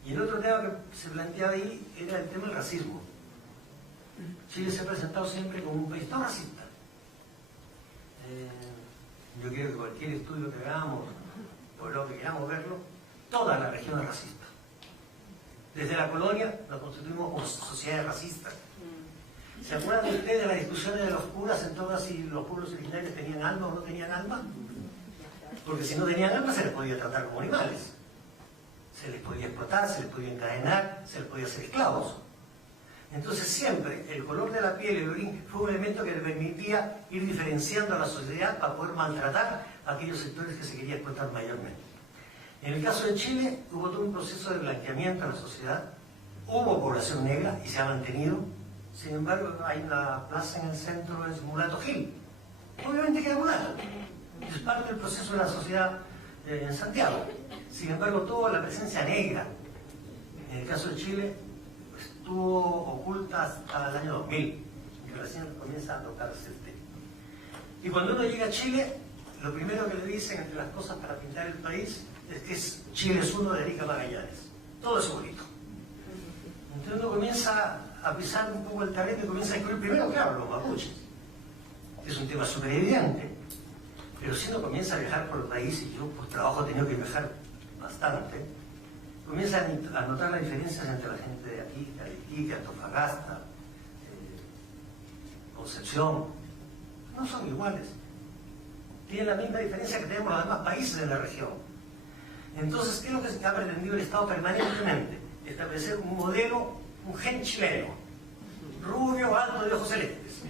Y el otro tema que se planteaba ahí era el tema del racismo. Chile se ha presentado siempre como un país no racista. Yo creo que cualquier estudio que hagamos, por lo que queramos verlo, toda la región es racista. Desde la colonia nos constituimos como sociedades racistas. ¿Se acuerdan ustedes de las discusiones de los curas en torno a si los pueblos originarios tenían alma o no tenían alma? Porque si no tenían alma se les podía tratar como animales. Se les podía explotar, se les podía encadenar, se les podía hacer esclavos. Entonces siempre el color de la piel y el origen fue un elemento que le permitía ir diferenciando a la sociedad para poder maltratar a aquellos sectores que se quería explotar mayormente. En el caso de Chile hubo todo un proceso de blanqueamiento de la sociedad, hubo población negra y se ha mantenido. Sin embargo, hay una plaza en el centro, es Mulato Gil. Obviamente queda mulato. Es parte del proceso de la sociedad en Santiago. Sin embargo, toda la presencia negra, en el caso de Chile, estuvo oculta hasta el año 2000, que recién comienza a tocarse el tema. Y cuando uno llega a Chile, lo primero que le dicen entre las cosas para pintar el país es que Chile es uno de Erika Magallanes. Todo es bonito. Entonces uno comienza a pisar un poco el terreno y comienza a descubrir primero, claro, los mapuches. Es un tema súper evidente, pero si uno comienza a viajar por el país, y yo por trabajo he tenido que viajar bastante, comienza a notar las diferencias entre la gente de aquí, de Iquique, Antofagasta, Concepción. No son iguales. Tienen la misma diferencia que tenemos los demás países de la región. Entonces, ¿qué es lo que se ha pretendido el Estado permanentemente? Establecer un modelo, un gen chileno, rubio, alto, de ojos celestes,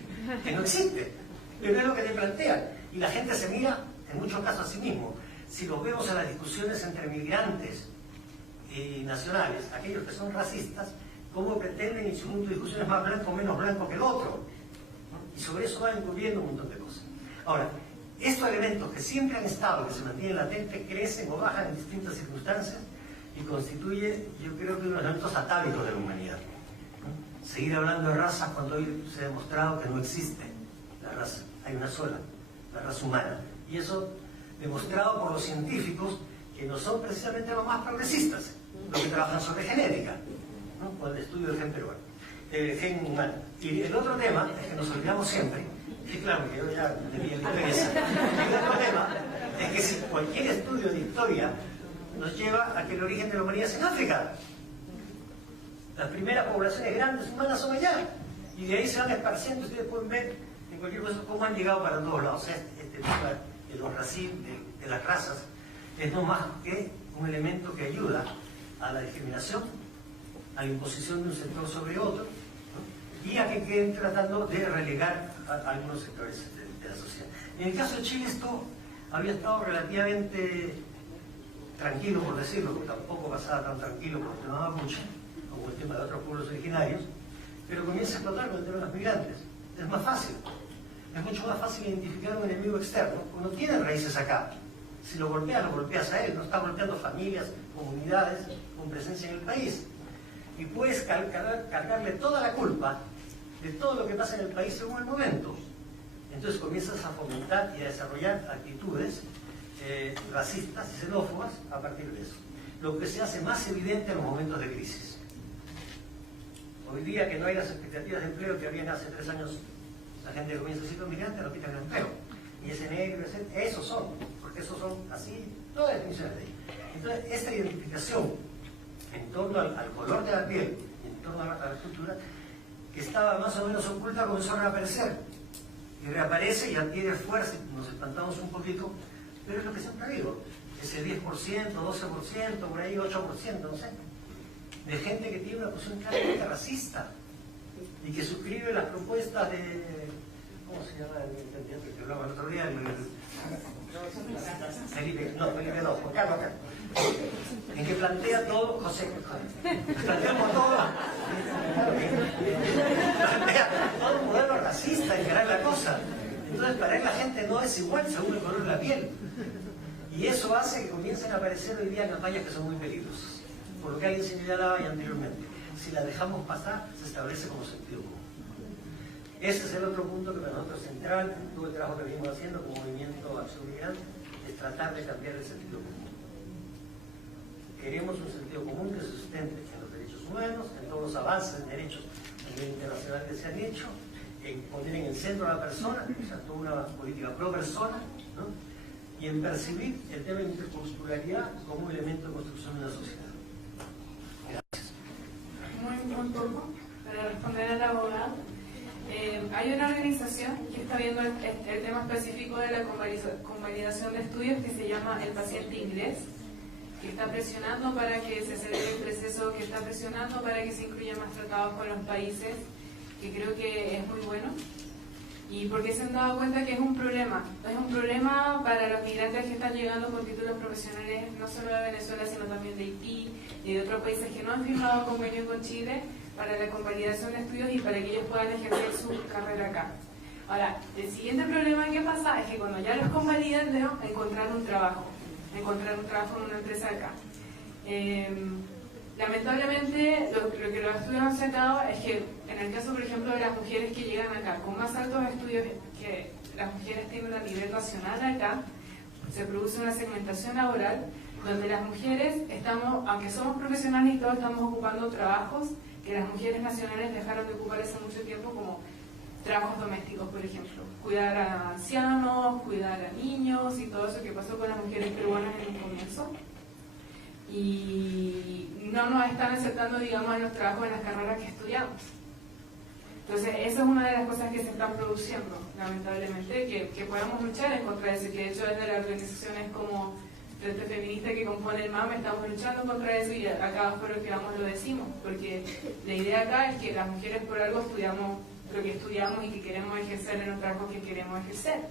que no existe, pero es lo que te plantean. Y la gente se mira, en muchos casos, a sí mismo. Si lo vemos en las discusiones entre migrantes y nacionales, aquellos que son racistas, cómo pretenden en su mundo de discusiones más blanco o menos blanco que el otro. Y sobre eso van encubriendo un montón de cosas. Ahora, estos elementos que siempre han estado, que se mantienen latentes, crecen o bajan en distintas circunstancias y constituye, yo creo que uno de los elementos atávicos de la humanidad. Seguir hablando de razas cuando hoy se ha demostrado que no existe la raza, hay una sola, la raza humana. Y eso demostrado por los científicos que no son precisamente los más progresistas, los que trabajan sobre genética, ¿no? Con el estudio del gen peruano, gen humano. Y el otro tema es que nos olvidamos siempre, y claro que yo ya tenía la pereza, el otro tema es que si cualquier estudio de historia nos lleva a que el origen de la humanidad es en África. Las primeras poblaciones grandes humanas son allá, y de ahí se van esparciendo. Ustedes pueden ver en cualquier cosa cómo han llegado para todos lados. Este tema de los racismos, de las razas, es no más que un elemento que ayuda a la discriminación, a la imposición de un sector sobre otro, ¿no? Y a que queden tratando de relegar a algunos sectores de la sociedad. En el caso de Chile esto había estado relativamente tranquilo, por decirlo, porque tampoco pasaba tan tranquilo con el tema mapuche, como el tema de otros pueblos originarios, pero comienza a explotar con el tema de los migrantes. Es más fácil. Es mucho más fácil identificar un enemigo externo, porque no tiene raíces acá. Si lo golpeas a él, no está golpeando familias, comunidades con presencia en el país. Y puedes cargarle toda la culpa de todo lo que pasa en el país según el momento. Entonces comienzas a fomentar y a desarrollar actitudes racistas y xenófobas a partir de eso. Lo que se hace más evidente en los momentos de crisis. Hoy día que no hay las expectativas de empleo que habían hace 3 años, la gente comienza a decir los migrantes no quitan el empleo. Y ese negro, esos son, porque esos son así, todas las definiciones de ellos. Entonces, esta identificación en torno al color de la piel, en torno a la cultura, que estaba más o menos oculta, comenzó a reaparecer. y reaparece y adquiere fuerza, y nos espantamos un poquito, pero es lo que siempre digo, ese 10%, 12%, por ahí 8%, no sé, de gente que tiene una posición claramente racista y que suscribe las propuestas de, ¿cómo se llama el candidato que hablaba el otro día? Felipe no, Juan Carlos, en que plantea todo, José, planteamos todo, plantea todo un modelo racista en general la cosa. Entonces para él la gente no es igual según el color de la piel. Y eso hace que comiencen a aparecer hoy día campañas que son muy peligrosas. Por lo que alguien señalaba ya anteriormente. Si la dejamos pasar, se establece como sentido común. Ese es el otro punto que para nosotros es central, todo el trabajo que venimos haciendo como Movimiento Acción Migrante, es tratar de cambiar el sentido común. Queremos un sentido común que se sustente en los derechos humanos, en todos los avances en derechos a nivel internacional que se han hecho, en poner en el centro a la persona, o sea, toda una política pro persona, ¿no? Y en percibir el tema de interculturalidad como un elemento de construcción de la sociedad. Gracias. Muy poco para responder al abogado. Hay una organización que está viendo el tema específico de la convalidación de estudios que se llama El Paciente Inglés, que está presionando para que se acelere el proceso, que está presionando para que se incluyan más tratados con los países, que creo que es muy bueno. Y porque se han dado cuenta que es un problema para los migrantes que están llegando con títulos profesionales, no solo de Venezuela, sino también de Haití y de otros países que no han firmado convenio con Chile, para la convalidación de estudios y para que ellos puedan ejercer su carrera acá. Ahora, el siguiente problema que pasa es que cuando ya los convalidan, ¿no?, encontrar un trabajo en una empresa acá. Lamentablemente, lo que los estudios han sacado es que en el caso, por ejemplo, de las mujeres que llegan acá con más altos estudios que las mujeres tienen a nivel nacional acá, se produce una segmentación laboral donde las mujeres estamos, aunque somos profesionales y todos estamos ocupando trabajos que las mujeres nacionales dejaron de ocupar hace mucho tiempo, como trabajos domésticos, por ejemplo, cuidar a ancianos, cuidar a niños y todo eso que pasó con las mujeres peruanas en un comienzo. Y no nos están aceptando, digamos, en los trabajos, en las carreras que estudiamos. Entonces, esa es una de las cosas que se están produciendo, lamentablemente, que podamos luchar en contra de eso, que de hecho desde las organizaciones como Frente Feminista que compone el MAM estamos luchando contra eso y acá por lo que vamos lo decimos, porque la idea acá es que las mujeres por algo estudiamos lo que estudiamos y que queremos ejercer en los trabajos que queremos ejercer.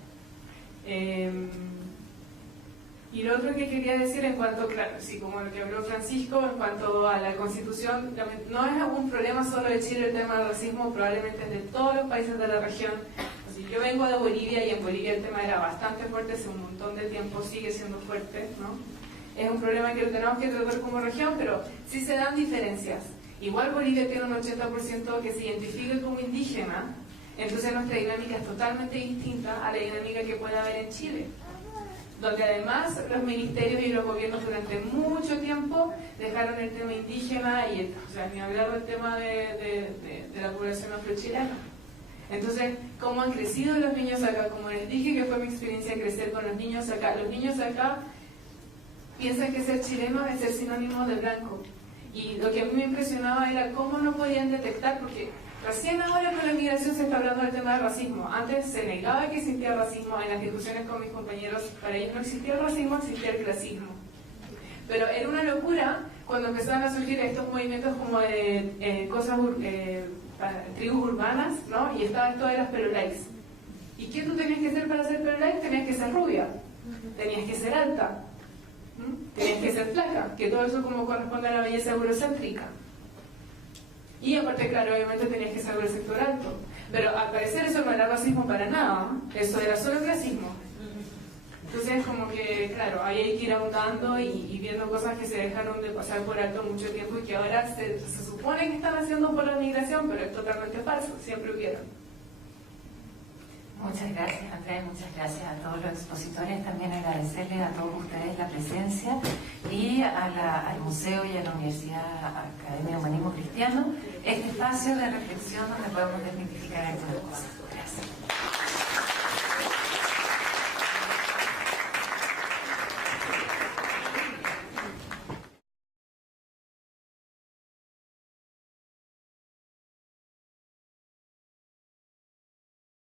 Y lo otro que quería decir en cuanto, claro, sí, como lo que habló Francisco, en cuanto a la Constitución, no es un problema solo de Chile el tema del racismo, probablemente es de todos los países de la región. Así, yo vengo de Bolivia y en Bolivia el tema era bastante fuerte, hace un montón de tiempo sigue siendo fuerte, ¿no? Es un problema que lo tenemos que tratar como región, pero sí se dan diferencias. Igual Bolivia tiene un 80% que se identifica como indígena, entonces nuestra dinámica es totalmente distinta a la dinámica que puede haber en Chile, donde además los ministerios y los gobiernos durante mucho tiempo dejaron el tema indígena y, o sea, ni hablar del tema de la población afrochilena. Entonces, ¿cómo han crecido los niños acá? Como les dije que fue mi experiencia crecer con los niños acá piensan que ser chileno es ser sinónimo de blanco. Y lo que a mí me impresionaba era cómo no podían detectar, porque recién ahora con la migración se está hablando del tema del racismo. Antes se negaba que existía racismo en las discusiones con mis compañeros. Para ellos no existía el racismo, existía el clasismo. Pero era una locura cuando empezaban a surgir estos movimientos como de tribus urbanas, ¿no? Y estaba esto de las perolais. ¿Y qué tú tenías que hacer para ser perolais? Tenías que ser rubia, tenías que ser alta, tenías que ser flaca, que todo eso como corresponde a la belleza eurocéntrica. Y aparte, claro, obviamente tenías que ser del sector alto. Pero al parecer eso no era racismo para nada, ¿no? Eso era solo clasismo. Entonces, como que, claro, ahí hay que ir ahondando y viendo cosas que se dejaron de pasar por alto mucho tiempo y que ahora se supone que están haciendo por la migración, pero es totalmente falso, siempre hubieron. Muchas gracias, Andrea, muchas gracias a todos los expositores. También agradecerles a todos ustedes la presencia y al Museo y a la Universidad Academia de Humanismo Cristiano este espacio de reflexión donde podemos desmitificar algunas cosas. Gracias.